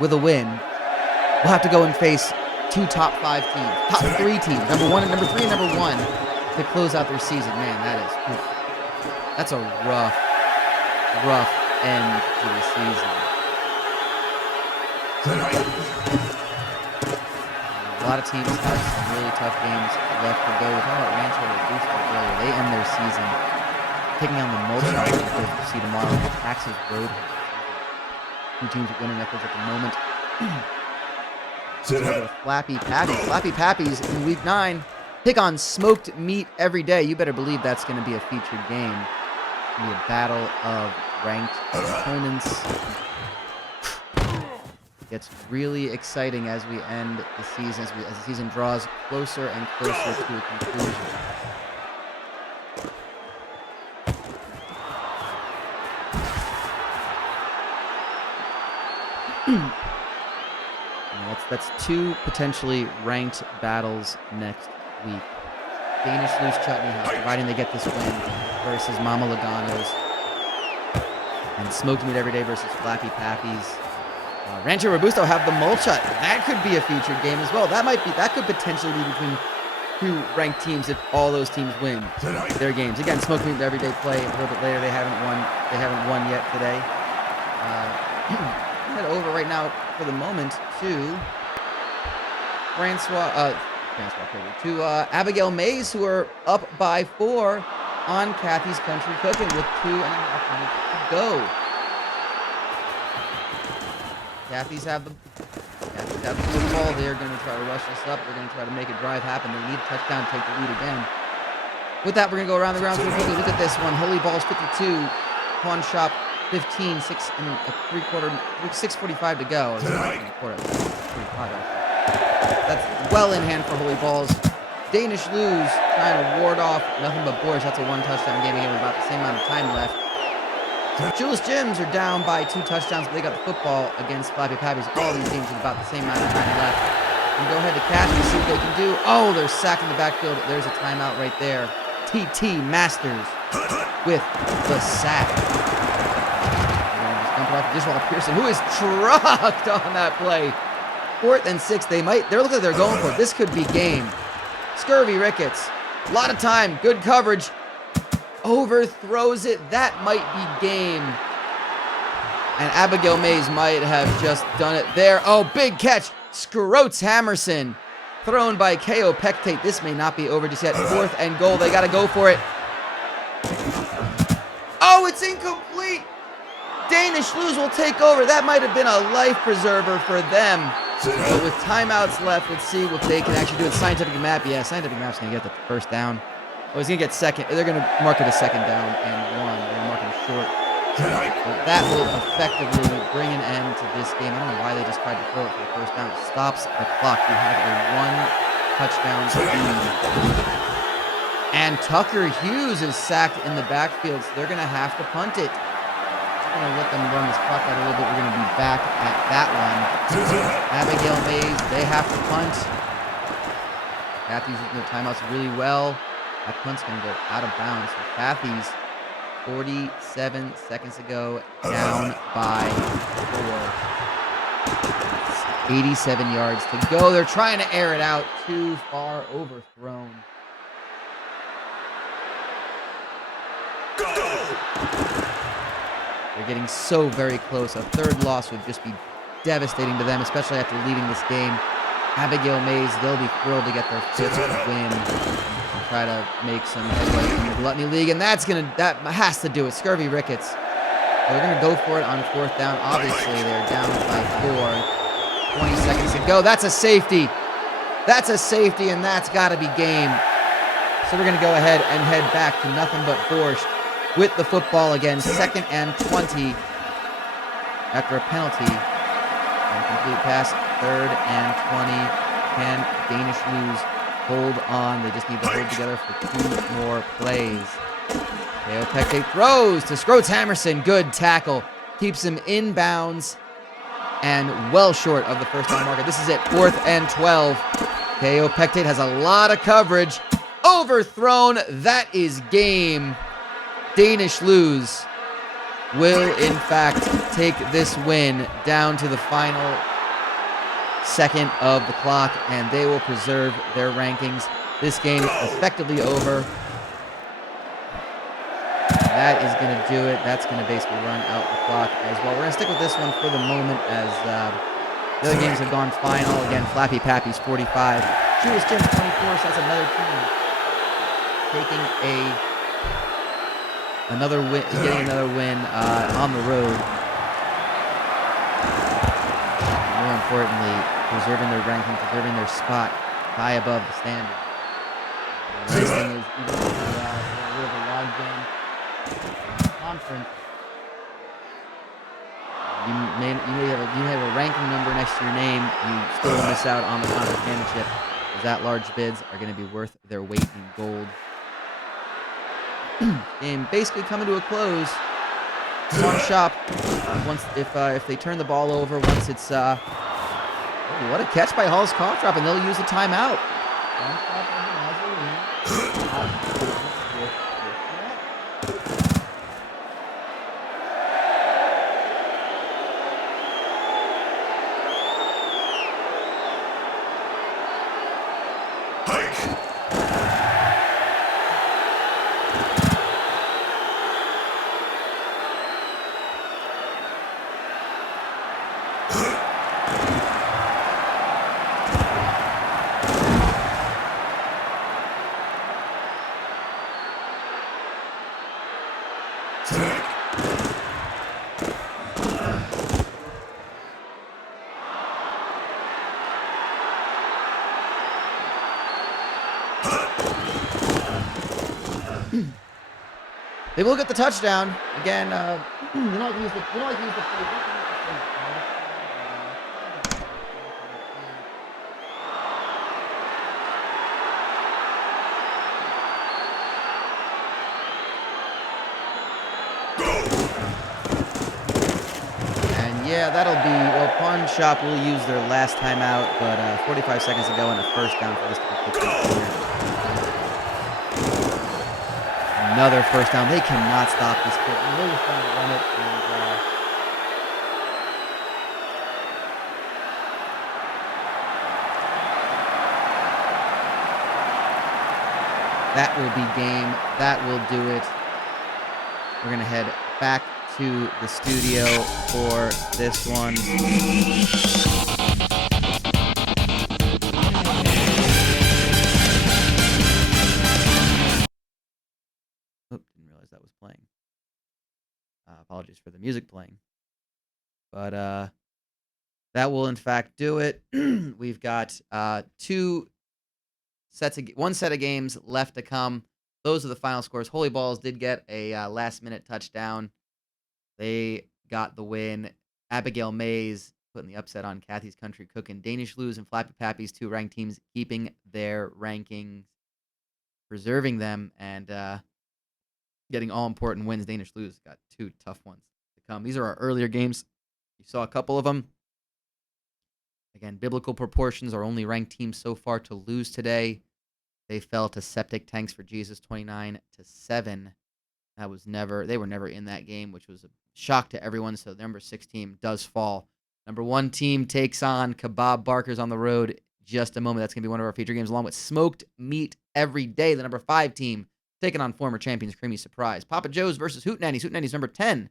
with a win. We'll have to go and face 2 top 5 teams, top 3 teams, number 3 and number 1, to close out their season. Man, that's a rough end to the season. A lot of teams have some really tough games left to go. We're talking about Rancho Robusto earlier. They end their season taking on the Multipliers, of course, we'll see tomorrow on Texas Road. 2 teams with winning records at the moment. Flappy Pappies. Flappy Pappies in Week 9 pick on Smoked Meat every day. You better believe that's going to be a featured game. It's going to be a battle of ranked opponents. Gets really exciting as we end the season, as the season draws closer and closer to a conclusion. That's 2 potentially ranked battles next week. Danish lose Chutney House, providing they get this win, versus Mama Logano's. And Smoked Meat Every Day versus Flappy Pappies. Rancho Robusto have the Mulchut. That could be a featured game as well. That could potentially be between 2 ranked teams if all those teams win their games. Again, Smoked Meat Every Day play a little bit later. They haven't won yet today. Head over right now for the moment to Abigail Mays, who are up by 4 on Kathy's Country Cooking with 2.5 minutes to go. Kathy's have the football. They're going to try to rush this up. They're going to try to make a drive happen. They need a touchdown to take the lead again. With that, we're going to go around the grounds real quickly. Look at this one. Holy Balls 52, Pawn Shop 15, 6:45 to go. That's well in hand for Holy Balls. Danish lose, trying to ward off nothing but Borscht. That's a 1 touchdown game again with about the same amount of time left. Jules Jims are down by 2 touchdowns, but they got the football against Flappy Pappies. All these games with about the same amount of time left. And go ahead to catch and see what they can do. Oh, they're sacked in the backfield. There's a timeout right there. TT Masters with the sack. Dump it off to Dishwaller Pearson, who is trucked on that play. 4th and 6. They're looking like they're going for it. This could be game. Scurvy Ricketts. A lot of time. Good coverage. Overthrows it. That might be game. And Abigail Mays might have just done it there. Oh, big catch. Scroats Hammerson. Thrown by K.O. Pectate. This may not be over just yet. 4th and goal. They got to go for it. Oh, it's incomplete. Danish Luz will take over. That might have been a life preserver for them. But with timeouts left, let's see what they can actually do. It's Scientific Map. Yeah, Scientific Map's going to get the first down. Oh, he's going to get second. They're going to mark it a second down and 1. They're going to mark him short. But that will effectively bring an end to this game. I don't know why they just tried to throw it for the first down. It stops the clock. We have a 1-touchdown lead. And Tucker Hughes is sacked in the backfield, so they're going to have to punt it. I'm going to let them run this clock out a little bit. We're going to be back at that one. Abigail Mays, they have to punt. Kathy's using their timeouts really well. That punt's going to go out of bounds. So Kathy's 47 seconds ago, down by 4. 87 yards to go. They're trying to air it out. Too far overthrown. They're getting so very close. A 3rd loss would just be devastating to them, especially after leading this game. Abigail Mays, they'll be thrilled to get their 5th win and try to make some headway in the Gluttony League, and that has to do it. Scurvy Ricketts. They're going to go for it on 4th down. Obviously, they're down by 4. 20 seconds to go. That's a safety. That's a safety, and that's got to be game. So we're going to go ahead and head back to nothing but Borscht with the football again. 2nd and 20 after a penalty. Incomplete pass. 3rd and 20. Can Danish Luz hold on? They just need to hold together for 2 more plays. K.O. Pectate throws to Scroats Hammerson. Good tackle. Keeps him in bounds and well short of the first down marker. This is it. 4th and 12. K.O. Pectate has a lot of coverage. Overthrown. That is game. Danish Luz will, in fact, take this win down to the final second of the clock, and they will preserve their rankings. This game effectively over. That is going to do it. That's going to basically run out the clock as well. We're going to stick with this one for the moment as the other games have gone final. Again, Flappy Pappies 45. Julius Jim 24, so that's another team taking getting another win on the road. More importantly, preserving their ranking, preserving their spot high above the standard. The nice thing is, even though we're a bit of a logjam conference, you may have a ranking number next to your name. You still miss out on the conference championship, as at-large bids are going to be worth their weight in gold. Game basically coming to a close. One shop. Once if they turn the ball over, once it's oh, what a catch by Hall's cough drop, and they'll use the timeout. They will get the touchdown. Again, we don't like to use the Yeah, that'll be, well, Pawn Shop will use their last timeout, but 45 seconds to go and a first down for this to be complete here. Another first down. They cannot stop this kid. I mean, they're just trying to run it, and that will be game. That will do it. We're going to head back to the studio for this one. Oop, didn't realize that was playing. Apologies for the music playing. But that will, in fact, do it. We've got one set of games left to come. Those are the final scores. Holy Balls did get a last-minute touchdown. They got the win. Abigail Mays putting the upset on Kathy's Country Cookin'. Danish Lose and Flappy Pappy's 2 ranked teams keeping their rankings, preserving them, and getting all-important wins. Danish Lose got 2 tough ones to come. These are our earlier games. You saw a couple of them. Again, Biblical Proportions, our only ranked team so far to lose today. They fell to Septic Tanks for Jesus 29-7. They were never in that game, which was a shock to everyone. So the number 6 team does fall. Number 1 team takes on Kebab Barkers on the road. Just a moment. That's going to be one of our feature games, along with Smoked Meat Every Day. The number 5 team taking on former champions Creamy Surprise. Papa Joe's versus Hootenannies. Hootenannies number 10.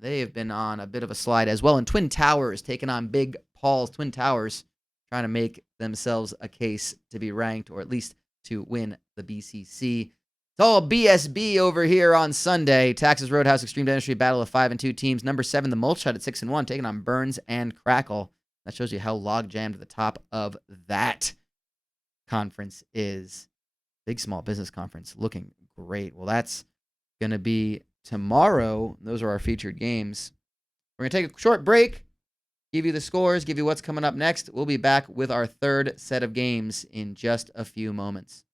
They have been on a bit of a slide as well. And Twin Towers taking on Big Paul's. Twin Towers trying to make themselves a case to be ranked, or at least to win the BCC. It's all BSB over here on Sunday. Texas Roadhouse Extreme Dentistry battle of 5 and 2 teams. Number 7, the Mulch Shot at 6 and 1, taking on Burns and Crackle. That shows you how log jammed the top of that conference is. Big Small Business Conference looking great. Well, that's going to be tomorrow. Those are our featured games. We're going to take a short break, give you the scores, give you what's coming up next. We'll be back with our third set of games in just a few moments.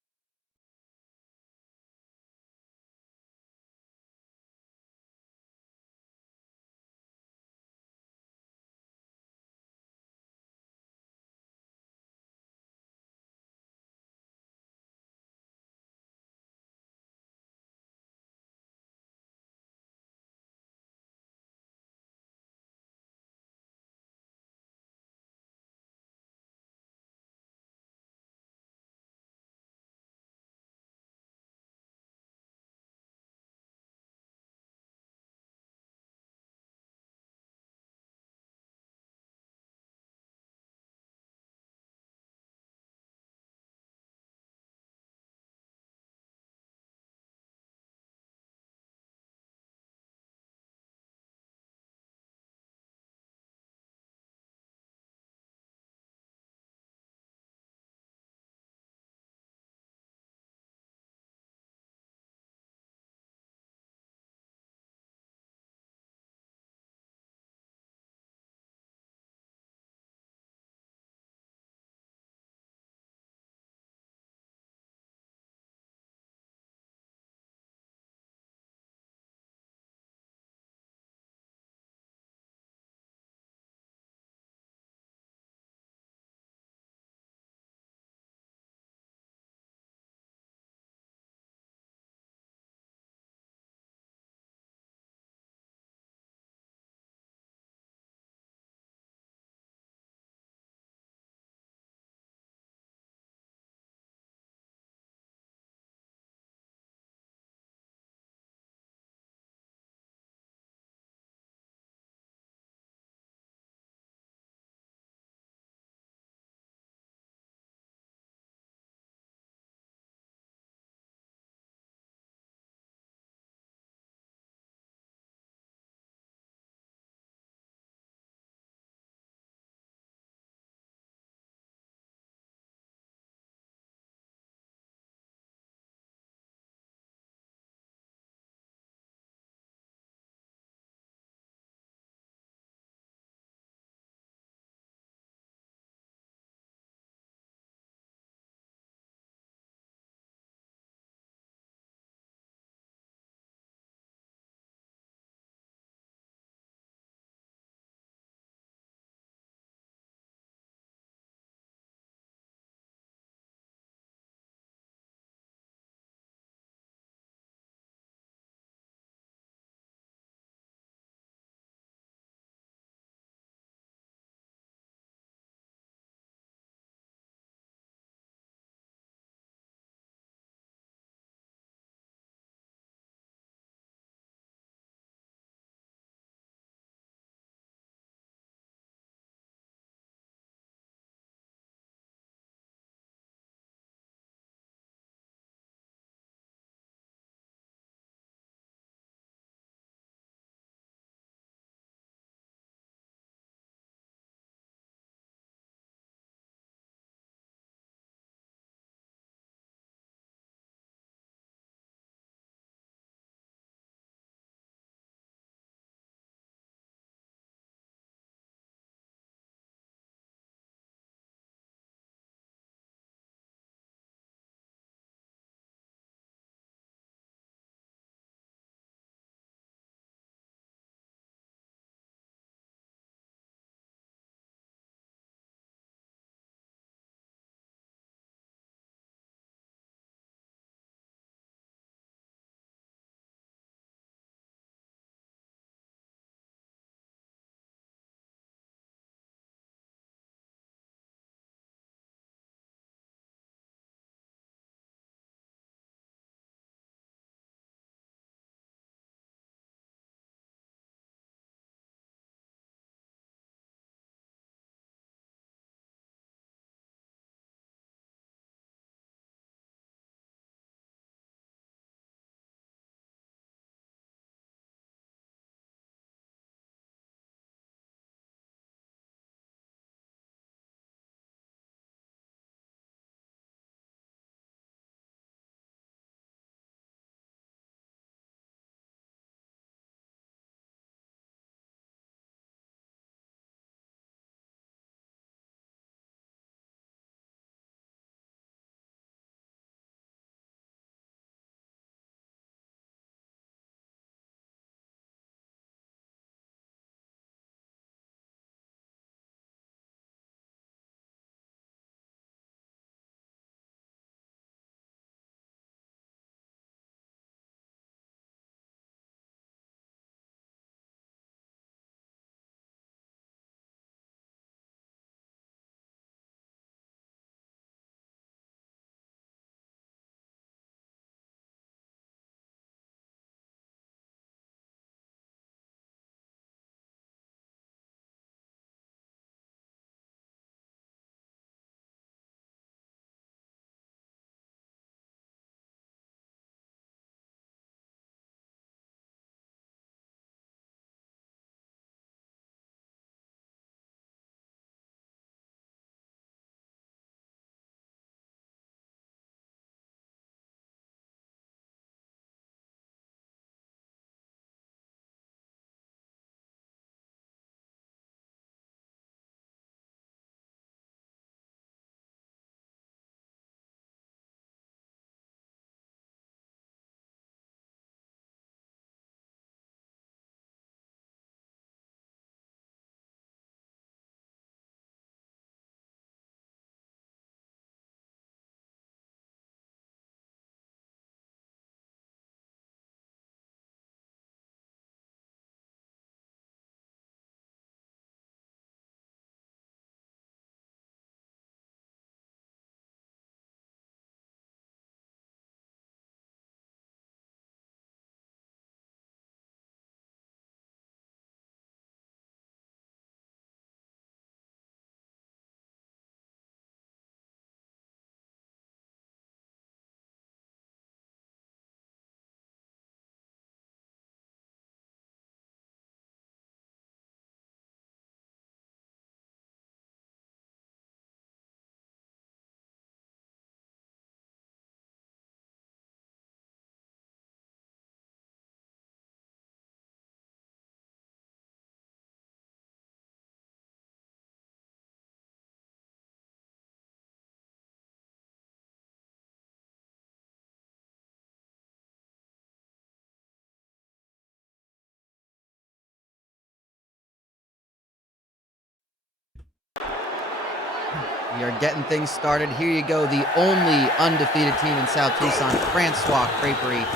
We are getting things started. Here you go, the only undefeated team in South Tucson, Francois Creperie,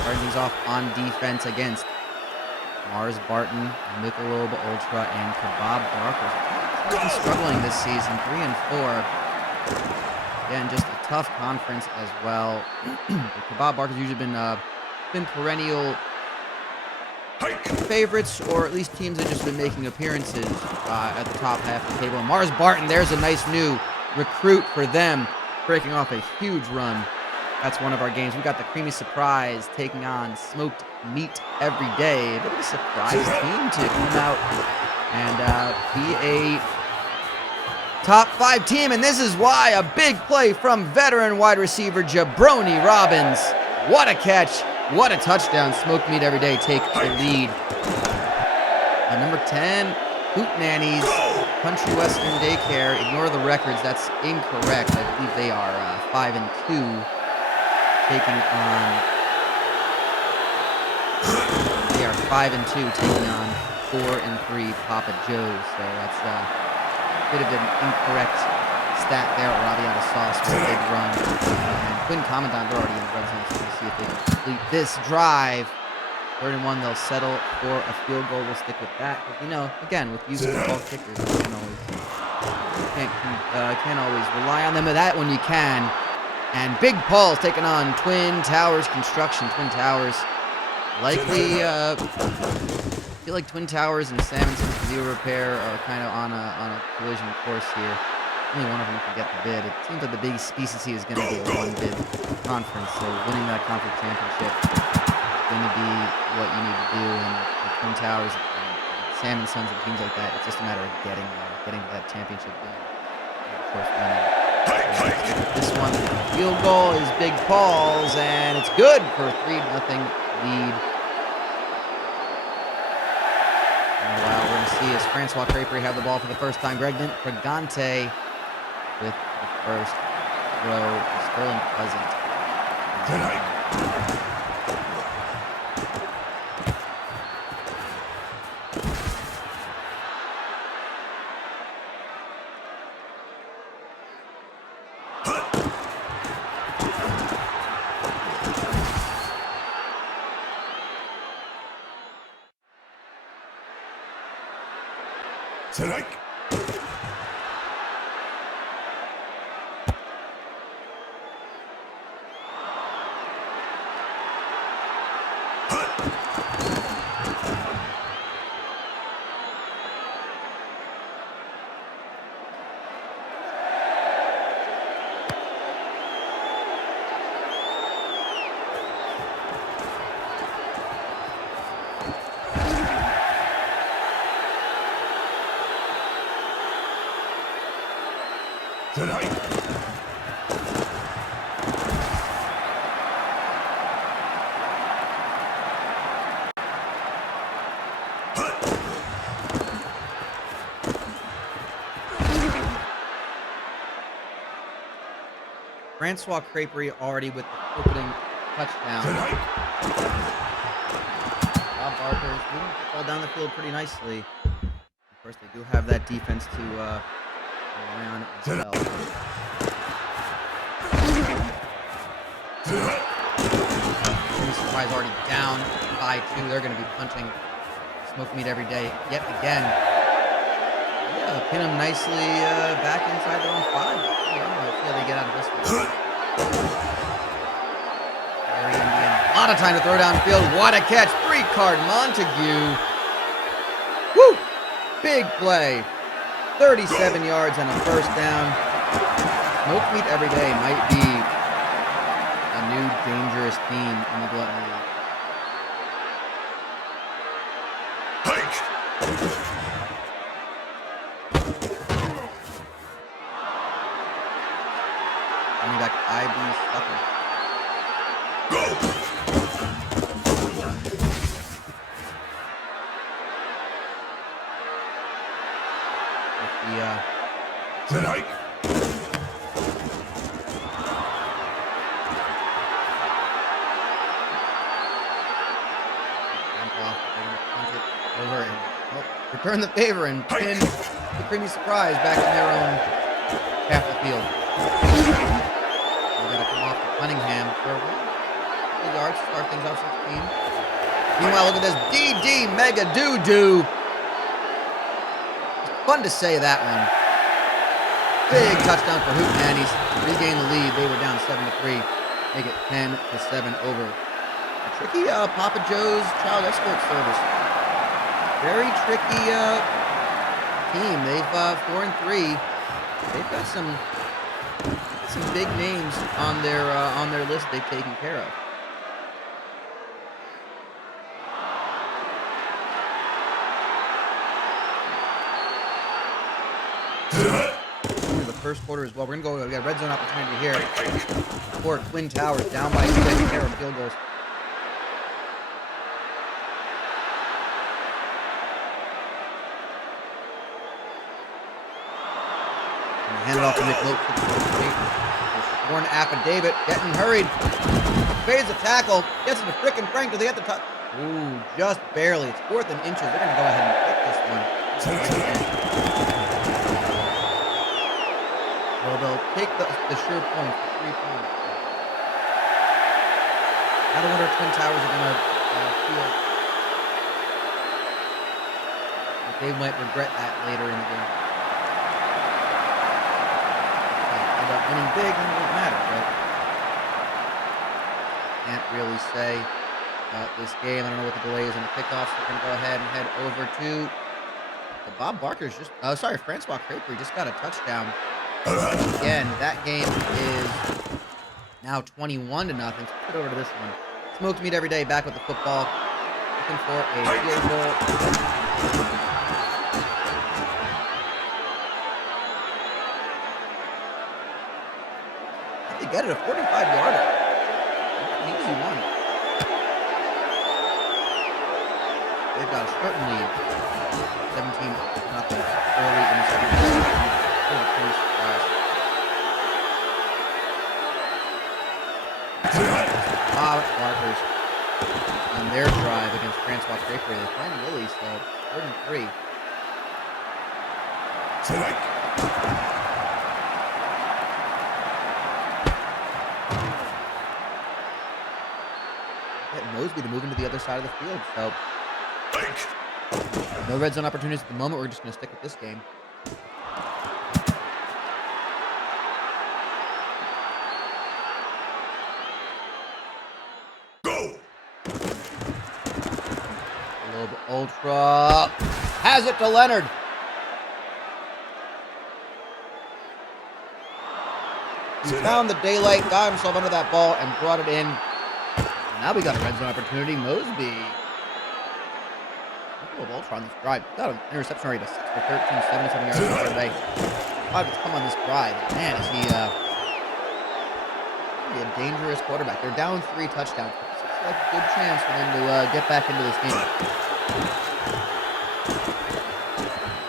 starting things off on defense against Mars Barton, Michelob Ultra, and Kebab Barker. Been struggling this season, 3-4. Again, just a tough conference as well. The Kebab Barker's usually been perennial favorites, or at least teams that have just been making appearances at the top half of the table. And Mars Barton, there's a nice new recruit for them, breaking off a huge run. That's one of our games. We got the Creamy Surprise taking on Smoked Meat Every Day. A bit of a surprise team to come out and be a top 5 team, and this is why. A big play from veteran wide receiver Jabroni Robbins. What a catch. What a touchdown. Smoked Meat Every Day take the lead. Number 10, Hoot Nannies, Country Western Daycare. Ignore the records. That's incorrect. I believe they are 5-2. Taking on... They are 5-2, taking on 4-3 Papa Joe's. So that's a bit of an incorrect stat there. Robbie out of sauce for a big run. And Quinn Commandant, they're already in the red zone, so we'll see if they can complete this drive. 3rd and 1, they'll settle for a field goal. We'll stick with that. But, again, with using ball kickers, you can't always rely on them. But that one you can. And Big Paul's taking on Twin Towers Construction. Twin Towers likely, I feel like Twin Towers and Salmon Zero Repair are kind of on a collision course here. Only one of them can get the bid. It seems like the big BCC is going to be a one-bid conference, so winning that conference championship is going to be what you need to do. And the Twin Towers and Salmon Sons and teams like that, it's just a matter of getting to that championship game. And of course, winning. This one, field goal is Big Paul's, and it's good for a 3-0 lead. And we're going to see as Francois Creperie have the ball for the first time. Greg Pregante with the first throw. Sterling Pleasant. Tonight. Tonight. Francois Creperie already with the opening touchdown. Bob Barker's moving the ball down the field pretty nicely. Of course, they do have that defense to rely on as well. Surprise already down by 2. They're going to be punching Smoked Meat Every Day yet again. Yeah, pin them nicely back inside their own 5. Let's see how they get out of this one. Very Indian. A lot of time to throw downfield. What a catch. 3-card Montague. Woo! Big play. 37 yards and a first down. Smoked Meat Every Day might be a new dangerous team in the Gluttony League. Running back IB Stucker. Go! Tonight. Over and return the favor and pin the Creamy Surprise back in their own half the field. We got to come off to Cunningham for 1 yards to start things off 16. Meanwhile, look at this DD Mega Doo-Doo. Fun to say that one. Big touchdown for Hootenannies. Regain the lead. They were down 7-3. Make it 10-7 over. A tricky Papa Joe's child escort service. Very tricky team. They've 4-3. They've got some big names on their list they've taken care of. The first quarter as well. We're gonna go. We got a red zone opportunity here for Twin Towers, down by 6, pair of field goals. Hand it off to Nick Lope. Sworn affidavit, getting hurried. Fades the tackle, gets it to frickin' Frank. Do they get the touch? Ooh, just barely. It's 4th and inches. They're gonna go ahead and pick this one. Well, they'll take the sure point, the 3 points. I don't wonder if Twin Towers are gonna feel that they might regret that later in the game. Winning big, and it won't matter, but can't really say about this game. I don't know what the delay is in the kickoffs. We're going to go ahead and head over to the Bob Barker's just, Francois Crapery just got a touchdown. Again, that game is now 21-0. So let's head over to this one. Smoked meat every day, back with the football. Looking for a field goal. Get it, a 45-yarder. An easy one. They've got a certain lead. 17-0 early in the second half. Bob Barkers on their drive against Francois Crapery. They're playing Lily, so 3rd and 3. Mosby to move into the other side of the field, so no red zone opportunities at the moment. We're just going to stick with this game. Go! Globe Ultra has it to Leonard. He found the daylight, got himself under that ball, and brought it in. Now we got a red zone opportunity. Mosby. Globe Ultra on this drive. Got an interception rate of 6 for 13, 77 yards per today. Why would come on this drive? Man, is he a dangerous quarterback. They're down 3 touchdowns. It's like a good chance for them to get back into this game.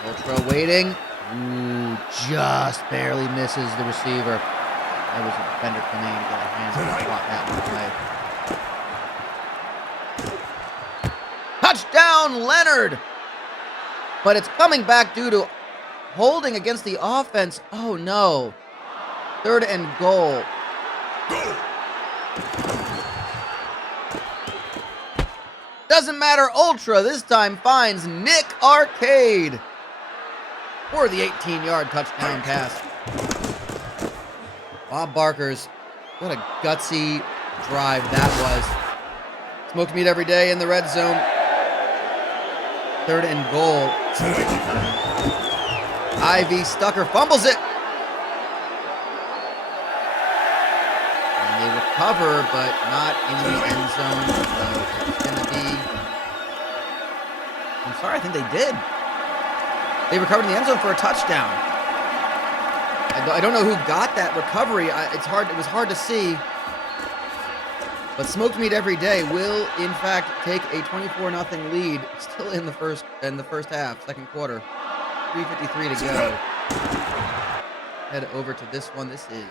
Ultra waiting. Ooh, just barely misses the receiver. That was a defender coming in to get a hand and block that one away. Touchdown, Leonard! But it's coming back due to holding against the offense. Oh, no. 3rd and goal. Doesn't matter. Ultra this time finds Nick Arcade for the 18-yard touchdown pass. Bob Barker's, what a gutsy drive that was. Smoked meat every day in the red zone. 3rd and goal. Ivy Stucker fumbles it. And they recover, but not in the end zone. So it's going to be... I'm sorry, I think they did. They recovered in the end zone for a touchdown. I don't know who got that recovery. It was hard to see. But Smoked Meat every day will, in fact, take a 24-0 lead. Still in the first half, second quarter. 3:53 to go. Head over to this one. This is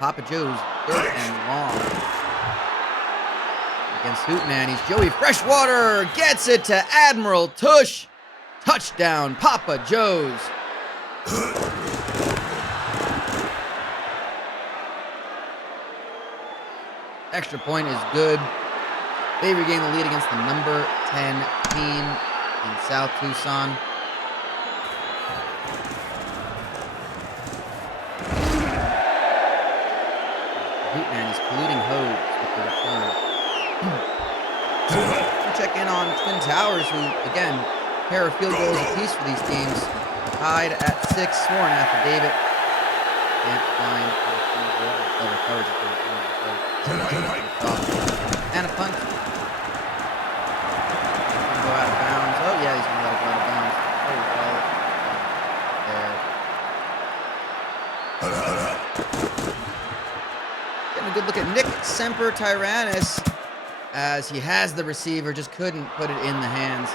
Papa Joe's 3rd and long. Against Hootenannies, Joey Freshwater gets it to Admiral Tush. Touchdown, Papa Joe's. Extra point is good. They regain the lead against the number 10 team in South Tucson. Hootman is colluding Hose with the return. We'll check in on Twin Towers, who, again, pair of field goals apiece for these teams. Tied at 6, sworn affidavit. Can't find double coverage. And a punt. Go out of bounds. Oh, yeah, he's going to let it go out of bounds. Very well. Getting a good look at Nick Semper Tyrannis as he has the receiver, just couldn't put it in the hands.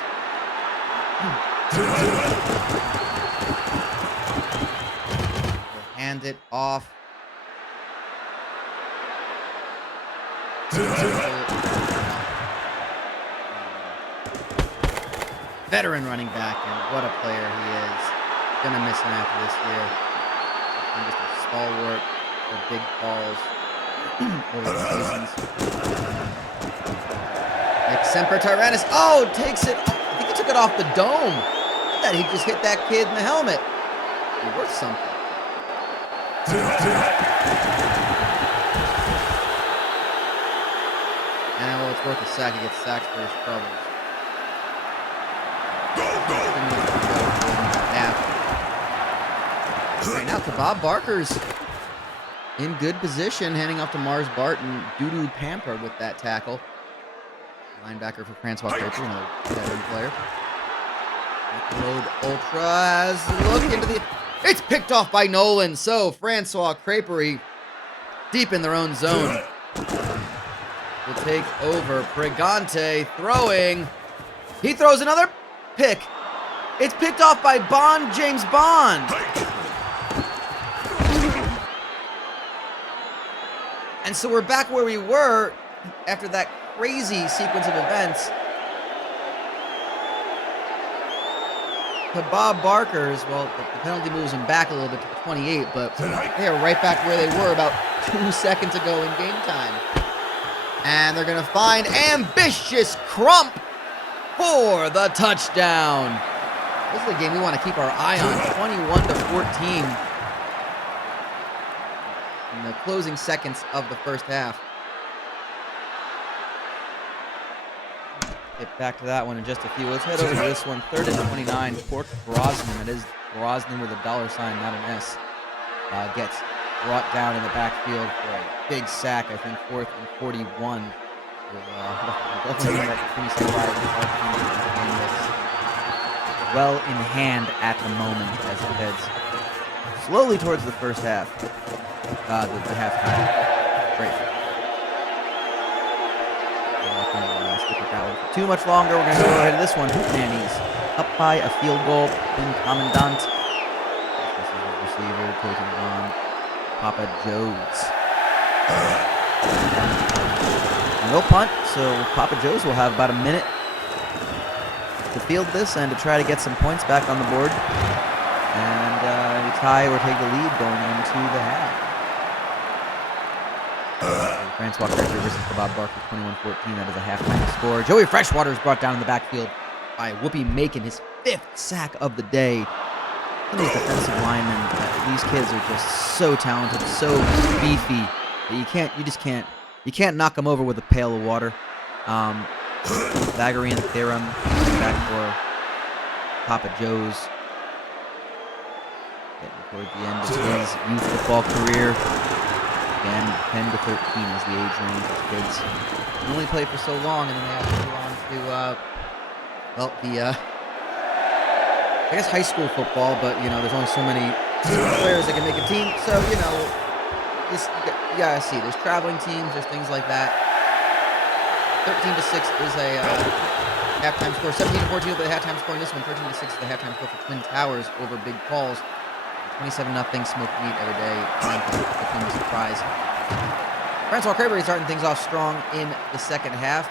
We'll hand it off. Veteran running back, and what a player he is. Gonna miss him after this year. And just a stalwart for big balls over the seasons. Nick Semper Tyrannis. Oh, takes it. I think he took it off the dome. Look at that. He just hit that kid in the helmet. He's worth something. And well, it's worth a sack. He gets sacked for his troubles. Right now, Kebab Barker's in good position, handing off to Mars Barton. Doodoo Pamper with that tackle. Linebacker for Francois Craper, another veteran player. Load Ultra has a look into the... It's picked off by Nolan, so Francois Crapery, deep in their own zone, will take over. Pregante throwing. He throws another pick. It's picked off by Bond, James Bond. And so we're back where we were after that crazy sequence of events. Kebab Barkers, well, the penalty moves them back a little bit to the 28, but they are right back where they were about 2 seconds ago in game time. And they're going to find Ambitious Crump for the touchdown. This is a game we want to keep our eye on. 21-14 in the closing seconds of the first half. Get back to that one in just a few. Let's head over to this one. 3rd and 29. Pork Brosnan. That is Brosnan with a $sign, not an S. Gets brought down in the backfield for a big sack. I think 4th and 41. Well in hand at the moment as it heads slowly towards the first half. The halftime. Great. Stick with that one for too much longer. We're going to go ahead to this one. Nannies up by a field goal. In Commandant. This is his receiver taking on Papa Joe's. No punt, so Papa Joe's will have about a minute to field this and to try to get some points back on the board. And tie or take the lead going into the half. Francois Craper versus Kebab Barker, 21-14. That is a halftime score. Joey Freshwater is brought down in the backfield by Whoopi Macon, his 5th sack of the day. Some of these defensive linemen, these kids are just so talented, so beefy that you can't knock them over with a pail of water. Vagarian Theorem back for Papa Joe's. Getting toward the end of his youth football career. Again, 10 to 13 is the age range of kids. They only play for so long, and then they have to move on to, I guess high school football, but, there's only so many players that can make a team. So, you gotta see. There's traveling teams, there's things like that. 13-6 is a halftime score. 17-14 over the halftime score in this one. 13-6 is the halftime score for Twin Towers over Big Falls. 27-0 smoked meat every day. Became a surprise. Francois Cravery starting things off strong in the second half.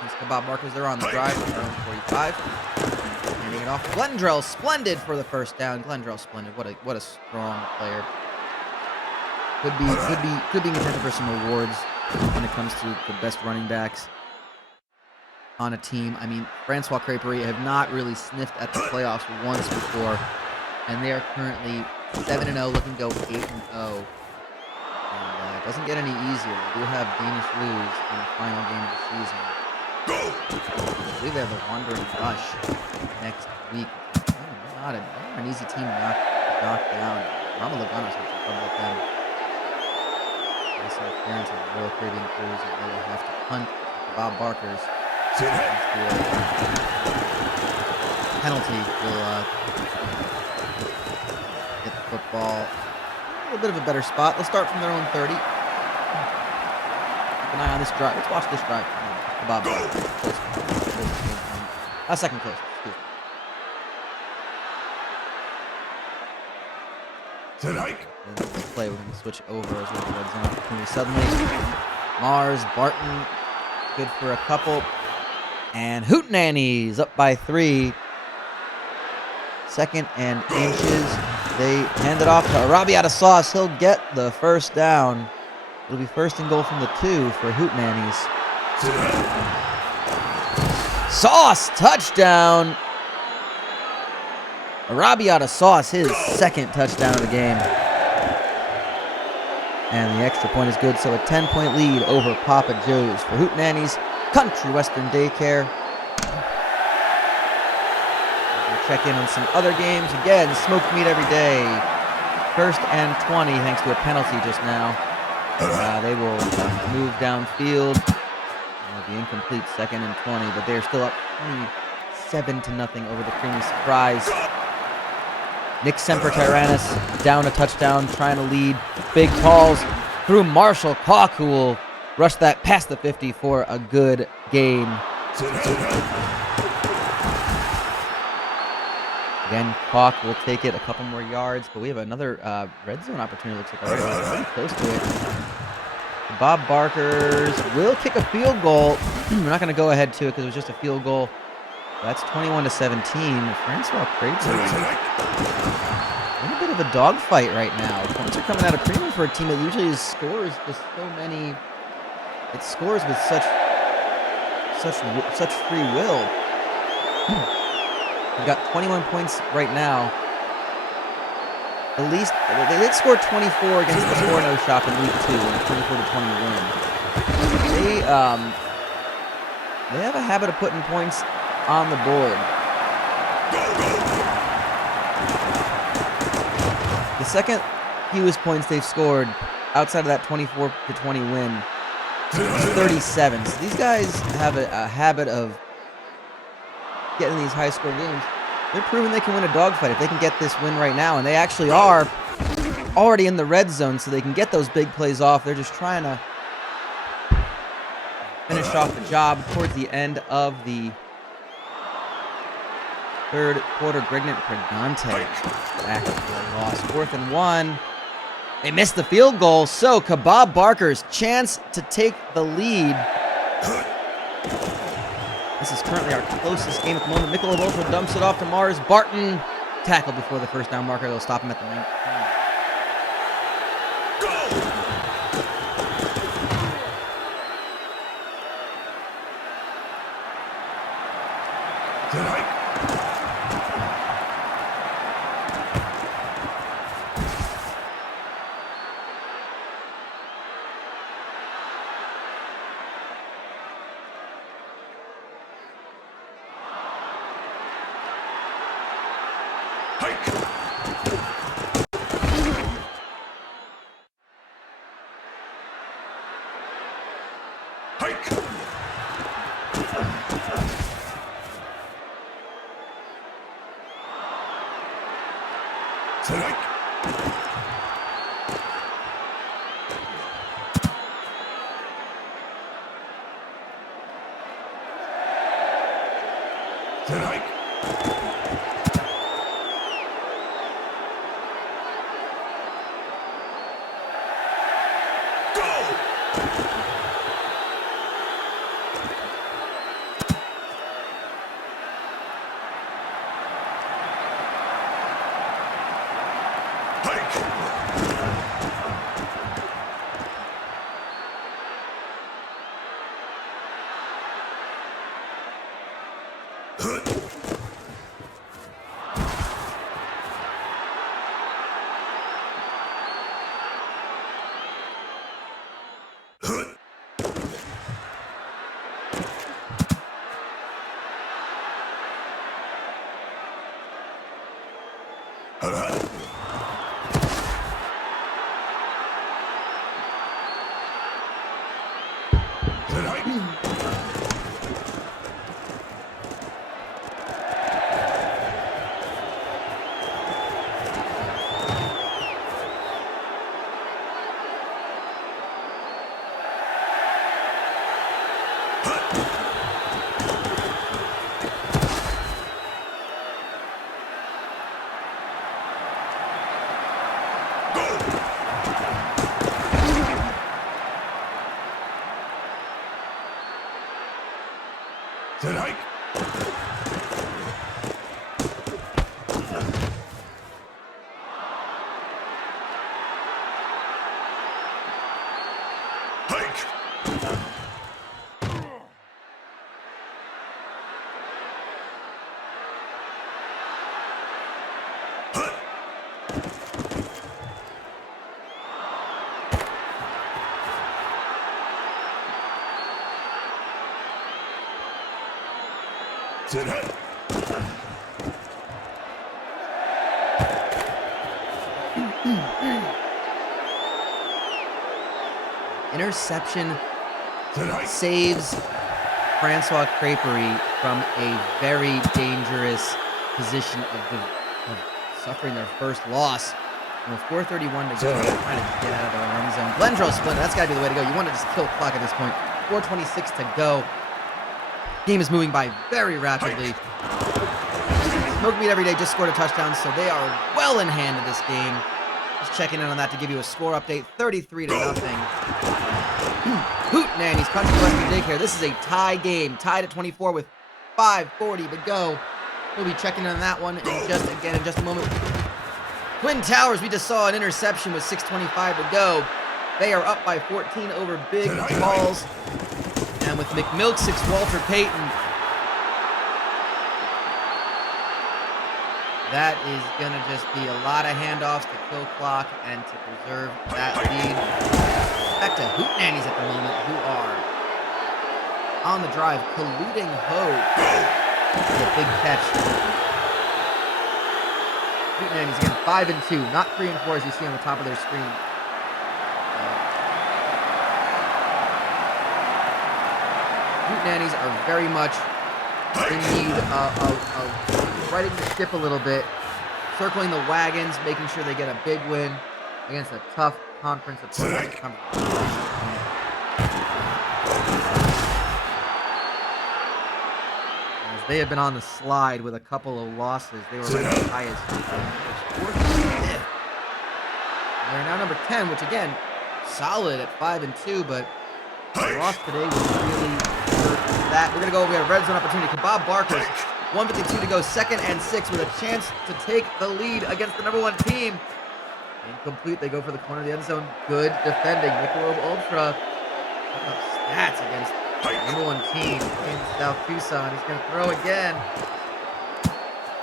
These Kebab Barkers, they're on the drive. They're on 45. Handing it off. Glendrell Splendid for the first down. Glendrell Splendid. What a strong player. Could be in contention for some awards when it comes to the best running backs on a team. I mean, Francois Crêperie have not really sniffed at the playoffs once before, and they are currently 7-0, looking to go 8-0. And it doesn't get any easier. They do have Danish Lose in the final game of the season. I believe they have the Wandering Rush next week. They're not an easy team to knock down. Mama Logano's had some trouble with them. Nice interference on the Royal Caribbean Cruise, and they will have to punt Bob Barker's. Penalty will get the football a little bit of a better spot. They'll start from their own 30. Keep an eye on this drive. Let's watch this drive. Bob Barker. Second close. Excuse me. This play, we're going to switch over as we have a red zone opportunity. Suddenly, Mars, Barton, good for a couple. And Hootenannies up by 3. 2nd and inches. They hand it off to Arabiata Sauce. He'll get the first down. It'll be 1st and goal from the 2 for Hootenannies. Sauce, touchdown. Arabiata Sauce, his 2nd touchdown of the game. And the extra point is good, so a 10-point lead over Papa Joe's for Hootenannies Country Western Daycare. We'll check in on some other games. Again, smoked meat every day. 1st and 20, thanks to a penalty just now. They will move downfield. It'll be incomplete 2nd and 20, but they're still up 27-0 over the Creamy Surprise. Nick Semper Tyrannus down a touchdown, trying to lead. Big calls through Marshall Koch, who will rush that past the 50 for a good gain. Again, Koch will take it a couple more yards, but we have another red zone opportunity. Looks like we're pretty close to it. The Bob Barkers will kick a field goal. We're not going to go ahead to it because it was just a field goal. That's 21-17. Francois Crêperie in a bit of a dogfight right now. Points are coming out of premium for a team that usually scores just so many. It scores with such free will. We've got 21 points right now. At least they did score 24 against the 4-0 shop in week 2 and a 24-20 win. They have a habit of putting points on the board. The second fewest points they've scored outside of that 24-20 win is 37. So these guys have a habit of getting these high-scoring games. They're proving they can win a dogfight if they can get this win right now, and they actually are already in the red zone, so they can get those big plays off. They're just trying to finish off the job towards the end of the third quarter. Grignan Pregante back for a loss. 4th and 1. They missed the field goal, so Kebab Barker's chance to take the lead. This is currently our closest game at the moment. Michelob Ultra dumps it off to Mars. Barton tackled before the first down marker. They'll stop him at the 19. Hike. Sit high. Interception saves Francois Creperie from a very dangerous position of suffering their first loss. With 4:31 to go, trying to get out of their end zone. Glendrell splinter, that's got to be the way to go. You want to just kill clock at this point. 4:26 to go. Game is moving by very rapidly. Smoke Meat Every Day just scored a touchdown, so they are well in hand in this game. Just checking in on that to give you a score update, 33-0. Hoot Nannies, Country Western Daycare. This is a tie game, tied at 24 with 5:40 to go. We'll be checking in on that one in just a moment. Twin Towers, we just saw an interception with 6:25 to go. They are up by 14 over Big Falls. And with McMilksix, Walter Payton, that is going to just be a lot of handoffs to kill clock and to preserve that lead. Back to Hoot Nannies at the moment, who are on the drive, colluding Ho with a big catch. Hoot Nannies again, 5 and 2, not 3 and 4 as you see on the top of their screen. Hoot Nannies are very much in need of righting the ship a little bit, circling the wagons, making sure they get a big win against a tough conference opponent. As they have been on the slide with a couple of losses, they were ranked as high as 4th. They're now number 10, which again, solid at 5 and 2, but the loss today was really that. We're going to go over a red zone opportunity. Kebab Barkers, 1:52 to go, 2nd and 6 with a chance to take the lead against the number 1 team. Incomplete. They go for the corner of the end zone. Good defending. Michelob Ultra putting up stats against the number 1 team in South Tucson. He's going to throw again.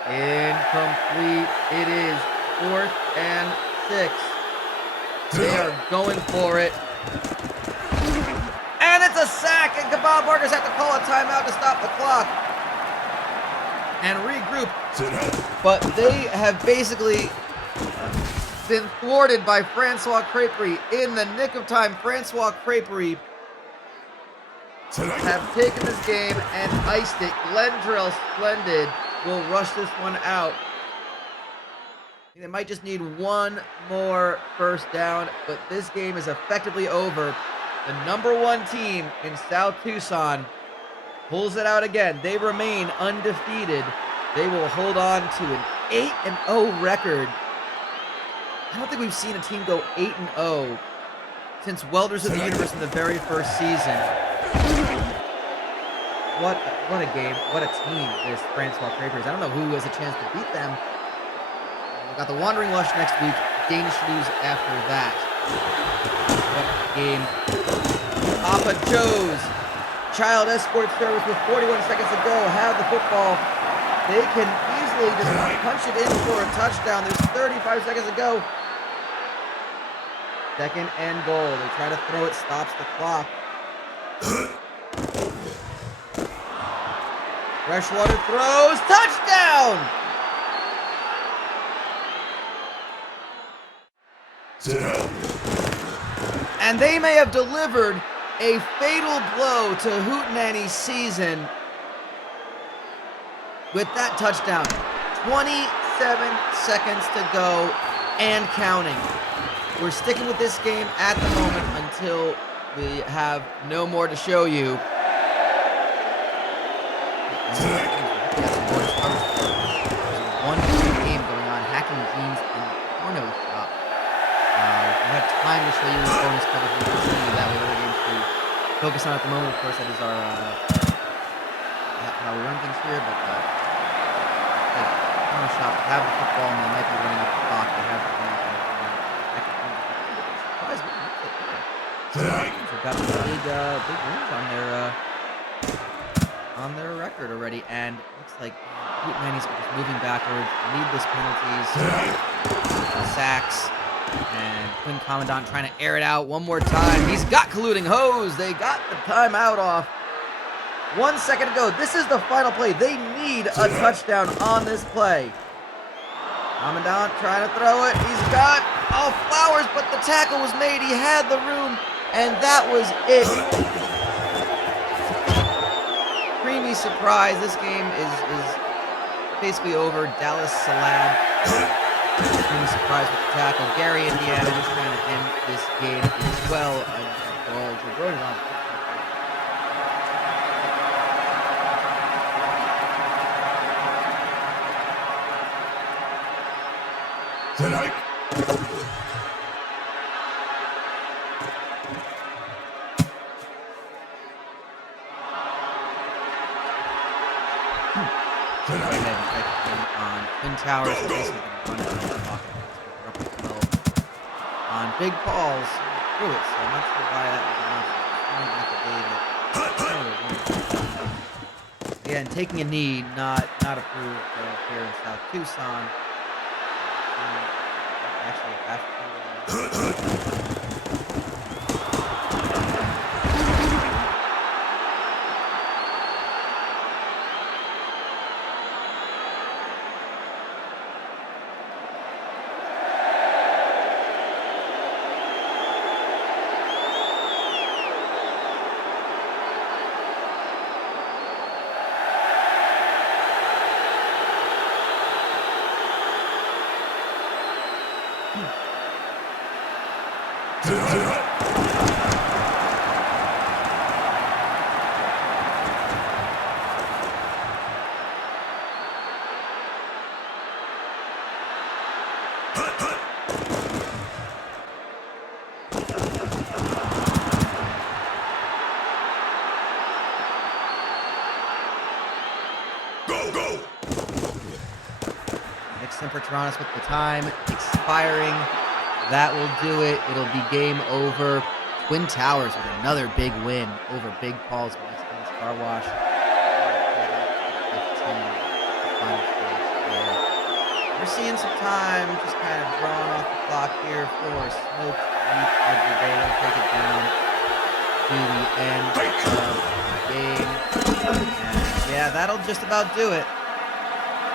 Incomplete. It is 4th and 6. They are going for it. And it's a sack, and Kebab Burgers have to call a timeout to stop the clock and regroup. But they have basically been thwarted by Francois Creperie. In the nick of time, Francois Creperie have taken this game and iced it. Glendrell Splendid will rush this one out. They might just need one more first down, but this game is effectively over. The number 1 team in South Tucson pulls it out again. They remain undefeated. They will hold on to an 8-0 record. I don't think we've seen a team go 8-0 since Welders of the Universe in the very first season. What a game. What a team this Francois Creperie is. I don't know who has a chance to beat them. We've got the Wandering Lush next week. Danish News after that. What a game. Papa Joe's Child Escort Service with 41 seconds to go have the football. They can easily just punch it in for a touchdown. There's 35 seconds to go. 2nd and goal. They try to throw it, stops the clock. Freshwater throws, touchdown! And they may have delivered a fatal blow to Hootenanny's season with that touchdown. 27 seconds to go and counting. We're sticking with this game at the moment until we have no more to show you. One game going on, Hacking Jeans and Porno Shop. We have time to show you the bonus coverage. We'll show you that. We have other games to focus on at the moment. Of course, that is our how we run things here. But like Porno Shop have the football and they might be running up the clock. They have the They've got some big wins on their record already, and it looks like Hootenanny's just moving backwards, needless penalties, sacks, and Quinn Commandant trying to air it out one more time. He's got colluding hose. They got the timeout off. 1 second to go. This is the final play. They need a touchdown on this play. Commandant trying to throw it. He's got Flowers, but the tackle was made. He had the room, and that was it. Creamy surprise. This game is basically over. Dallas Salad. Creamy surprise with the tackle. Gary, Indiana, just trying to end this game as well. Joe Burrow on. Tonight. On Twin Towers, on Big Balls, threw it, so I'm not sure why that was an option. Again, taking a knee, not approved here in South Tucson. Actually, Sempertronus with the time expiring. That will do it. It'll be game over. Twin Towers with another big win over Big Paul's West Coast Car Wash. 15. We're seeing some time just kind of drawing off the clock here for Smoked Meat every day. They'll take it down to the end of the game. And yeah, that'll just about do it.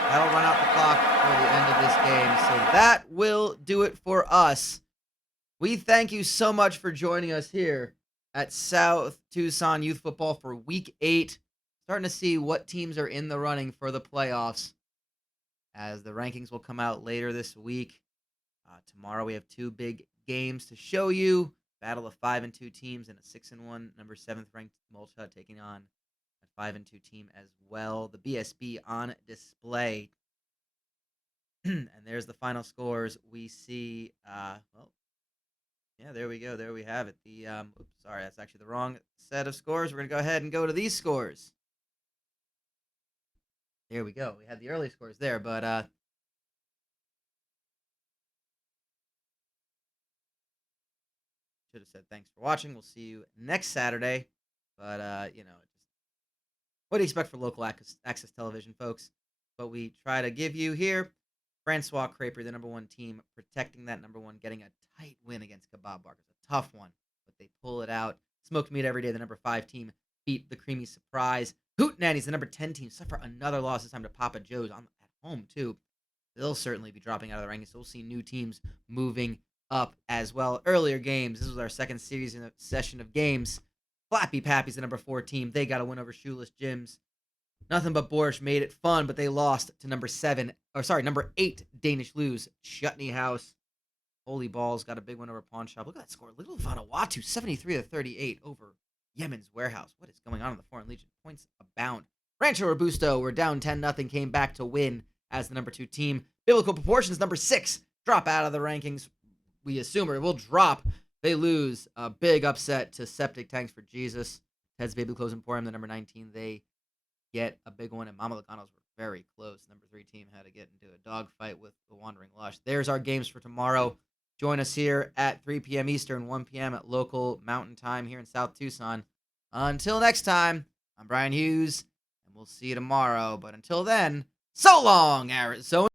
That'll run out the clock for the end of this game. So that will do it for us. We thank you so much for joining us here at South Tucson Youth Football for Week 8. Starting to see what teams are in the running for the playoffs, as the rankings will come out later this week. Tomorrow we have 2 big games to show you. Battle of 5-2 teams and a 6-1 number 7th ranked Mulcha taking on 5-2 team as well. The BSB on display. And there's the final scores. We see, there we go. There we have it. Sorry, that's actually the wrong set of scores. We're going to go ahead and go to these scores. There we go. We had the early scores there, but should have said thanks for watching. We'll see you next Saturday. But, what do you expect for local access television, folks? What we try to give you here. Francois Craper, the number 1 team, protecting that number 1, getting a tight win against Kebab Barkers. A tough one, but they pull it out. Smoked Meat every day, the number 5 team, beat the Creamy Surprise. Hootenannies, the number 10 team, suffer another loss this time to Papa Joe's at home, too. They'll certainly be dropping out of the rankings, so we'll see new teams moving up as well. Earlier games, this was our second series in a session of games. Flappy Pappy's the number 4 team. They got a win over Shoeless Jims. Nothing But Borscht made it fun, but they lost to number 8 Danish Lose, Chutney House. Holy Balls got a big win over Pawn Shop. Look at that score. Little Vanuatu, 73-38 over Yemen's Warehouse. What is going on in the Foreign Legion? Points abound. Rancho Robusto were down 10-0, came back to win as the number 2 team. Biblical Proportions, number 6, drop out of the rankings. We assume it will drop. They lose a big upset to Septic Tanks for Jesus. Ted's Baby Clothes Emporium, the number 19. They get a big one, and Mama Logano's were very close. Number 3 team had to get into a dogfight with the Wandering Lush. There's our games for tomorrow. Join us here at 3 p.m. Eastern, 1 p.m. at local Mountain Time here in South Tucson. Until next time, I'm Brian Hughes, and we'll see you tomorrow. But until then, so long, Arizona.